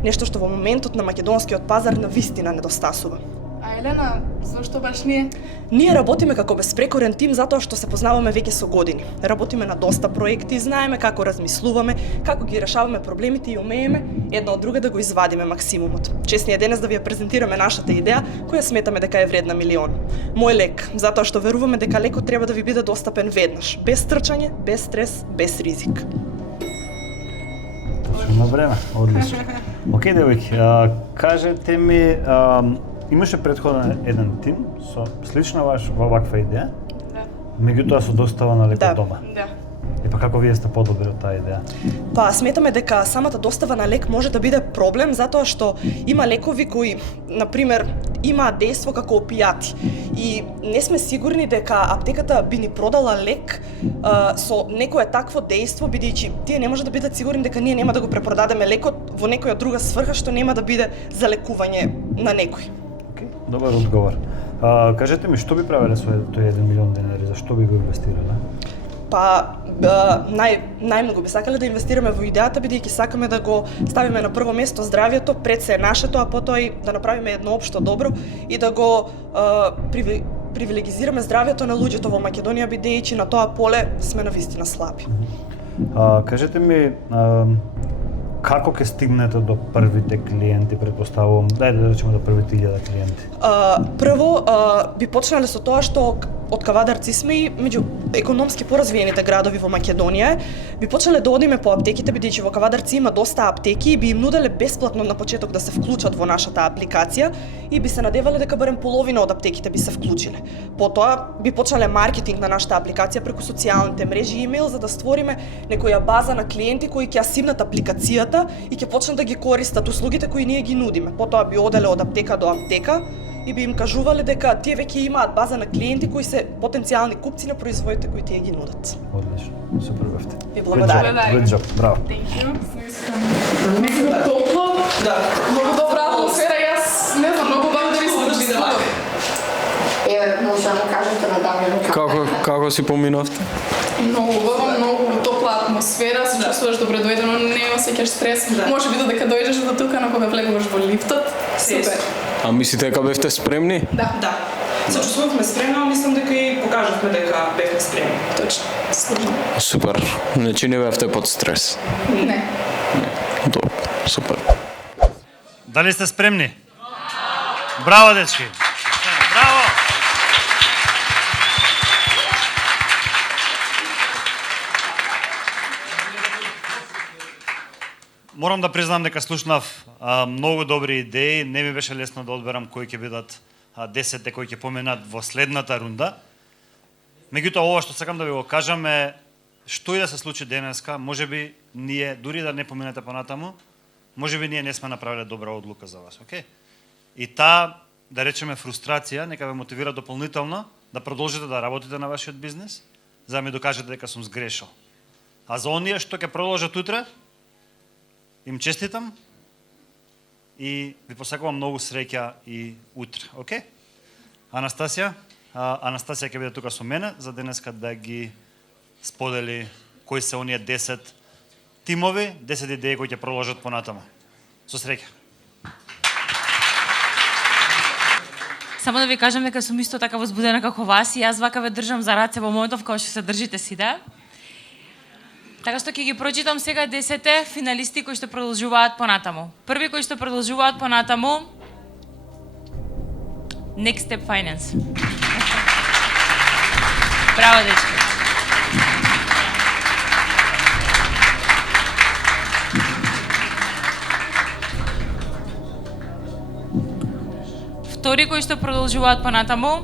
Нешто што во моментот на македонскиот пазар навистина недостасува. А Елена, зошто баш ние? Ние работиме како безпрекорен тим затоа што се познаваме веќе со години. Работиме на доста проекти, знаеме како размислуваме, како ги решаваме проблемите и умееме една од друга да го извадиме максимумот. Честни е денес да ви ја презентираме нашата идеја, која сметаме дека е вредна милион. Мој лек, затоа што веруваме дека лекот треба да ви биде достапен веднаш, без трчање, без стрес, без ризик. На време, одлично. Океј, девојки, кажете ми, имаше претходен еден тим со слична ваква идеја, меѓутоа со достава на лекот дома. Да. И па како вие сте подобри од таа идеја? Па сметаме дека самата достава на лек може да биде проблем затоа што има лекови кои, на пример, имаат дејство како опијати и не сме сигурни дека аптеката би ни продала лек со некое такво дејство, бидејќи тие не може да бидат сигурни дека ние нема да го препродадеме лекот во некоја друга сврха што нема да биде за лекување на некој. Добар одговор. Кажете ми, што би правеле со тој 1 милион денари, зашто би го инвестирале? Па, најмногу би сакале да инвестираме во идејата, бидејќи сакаме да го ставиме на прво место здравјето, пред се нашето, а потоа и да направиме едно општо добро и да го привилегизираме здравјето на луѓето во Македонија, бидејќи на тоа поле сме навистина слаби. Кажете ми, како ќе стигнете до првите клиенти, предпоставувам, дајде да речеме до првите 1000 клиенти? Прво, би почнале со тоа што од Кавадарци сме и меѓу економски поразвиените градови во Македонија, би почнале да одиме по аптеките, бидејќи во Кавадарци има доста аптеки и би им нуделе бесплатно на почеток да се вклучат во нашата апликација и би се надевале дека барем половина од аптеките би се вклучиле. Потоа би почнале маркетинг на нашата апликација преку социјалните мрежи и имейл за да створиме некоја база на клиенти кои ќе ја симнат апликацијата и ќе почнат да ги користат услугите кои ние ги нудиме. Потоа би оделе од аптека до аптека и би им кажувале дека тие веќе имаат база на клиенти кои се потенцијални купци на производите кои тие ги нудат. Одлично, супер бефте. Ви благодарам. Good job, браво. Thank you. Да. Многу добра атмосфера, јас не знам, многу убаво да ви се почувствувам. Може да му кажете на Дамјан Како си поминавте? Многу убаво, многу топла атмосфера, се чувствуваш добре дојдено, не осеќаш стрес. Може би додека дојдеш до тука, но кога влегуваш во лифтот, супер. А мислите дека бевте спремни? Да. Се чувствувавме спремни, а мислам дека и покажавме дека бевме спремни. Точно. Супер. Значи не бевте под стрес. Не. Добро, супер. Дали сте спремни? Браво, дечки! Браво! Морам да признам дека слушнав многу добри идеи, не ми беше лесно да одберам кои ќе бидат 10 кои ќе поменат во следната рунда. Меѓутоа, ова што сакам да ви го кажам е, што и да се случи денеска, можеби ние, дури да не поминете понатаму, можеби ние не сме направиле добра одлука за вас, окей? И таа, да речеме, фрустрација, нека ве мотивира дополнително да продолжите да работите на вашиот бизнес, за да ми докажете дека сум сгрешил. А за оние што ќе продолжат утре, им честитам и ви посакувам многу среќа и утре, окей? Анастасија ќе биде тука со мене за денеска да ги сподели кои се оние 10 тимови, 10 идеи кои ќе продолжат понатаму. Со среќа. Само да ви кажам дека сум исто така возбудена како вас и јас вака ве држам за раце во моментов кога што се држите сите. Така што ќе ги прочитам сега 10 финалисти кои што продолжуваат понатаму. Први кои што продолжуваат понатаму, Next Step Finance. Браво, дечки. Втори кои што продолжуваат понатаму,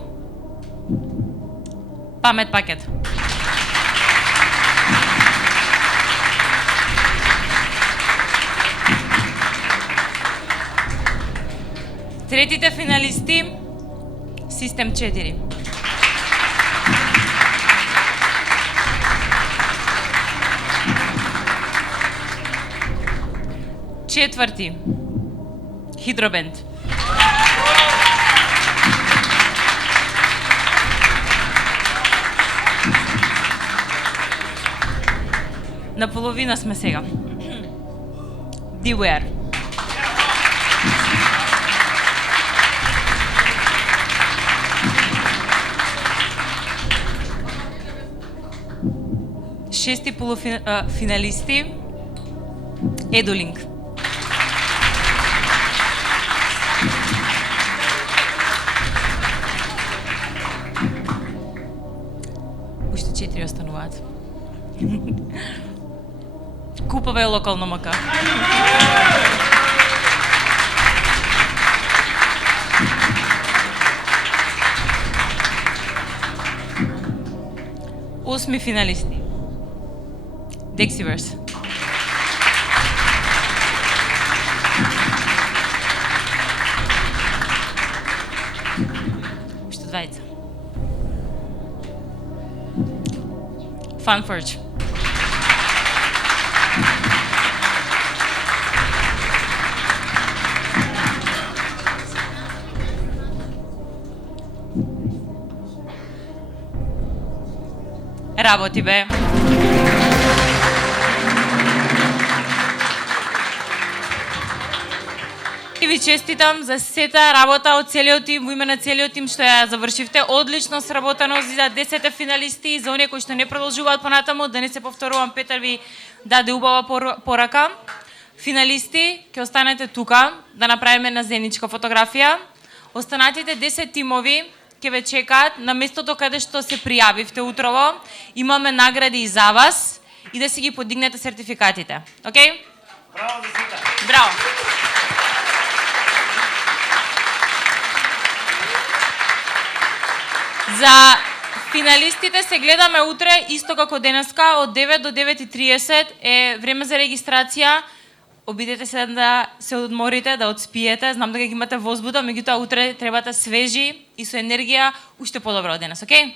Памет Пакет. Третите финалисти, Систем 4. Четврти, Хидробенд. На половина сме сега. Дивуер. Шести полуфиналисти, Едолинг. Уште 4 остануваат. Купава е локално мака. Осми финалисти, Dexiverse. Уште двајца. Funforge. Работи бе. И ви честитам за сета работа од целиот тим, во име на целиот тим што ја завршивте. Одлично сработено за 10 финалисти и за оние кои што не продолжуваат понатаму, да не се повторувам, Петар ви даде убава порака. Финалисти, ќе останете тука да направиме на заедничка фотографија. Останатите 10 тимови ќе ве чекаат на местото каде што се пријавивте утрово. Имаме награди и за вас и да си ги подигнете сертификатите. Океј? Браво за сите. Браво. За финалистите се гледаме утре, исто како денеска, од 9 до 9:30 е време за регистрација. Обидете се да се одморите, да одспиете. Знам дека ги имате возбуда, меѓутоа утре требате свежи и со енергија уште подобро од денес, океј?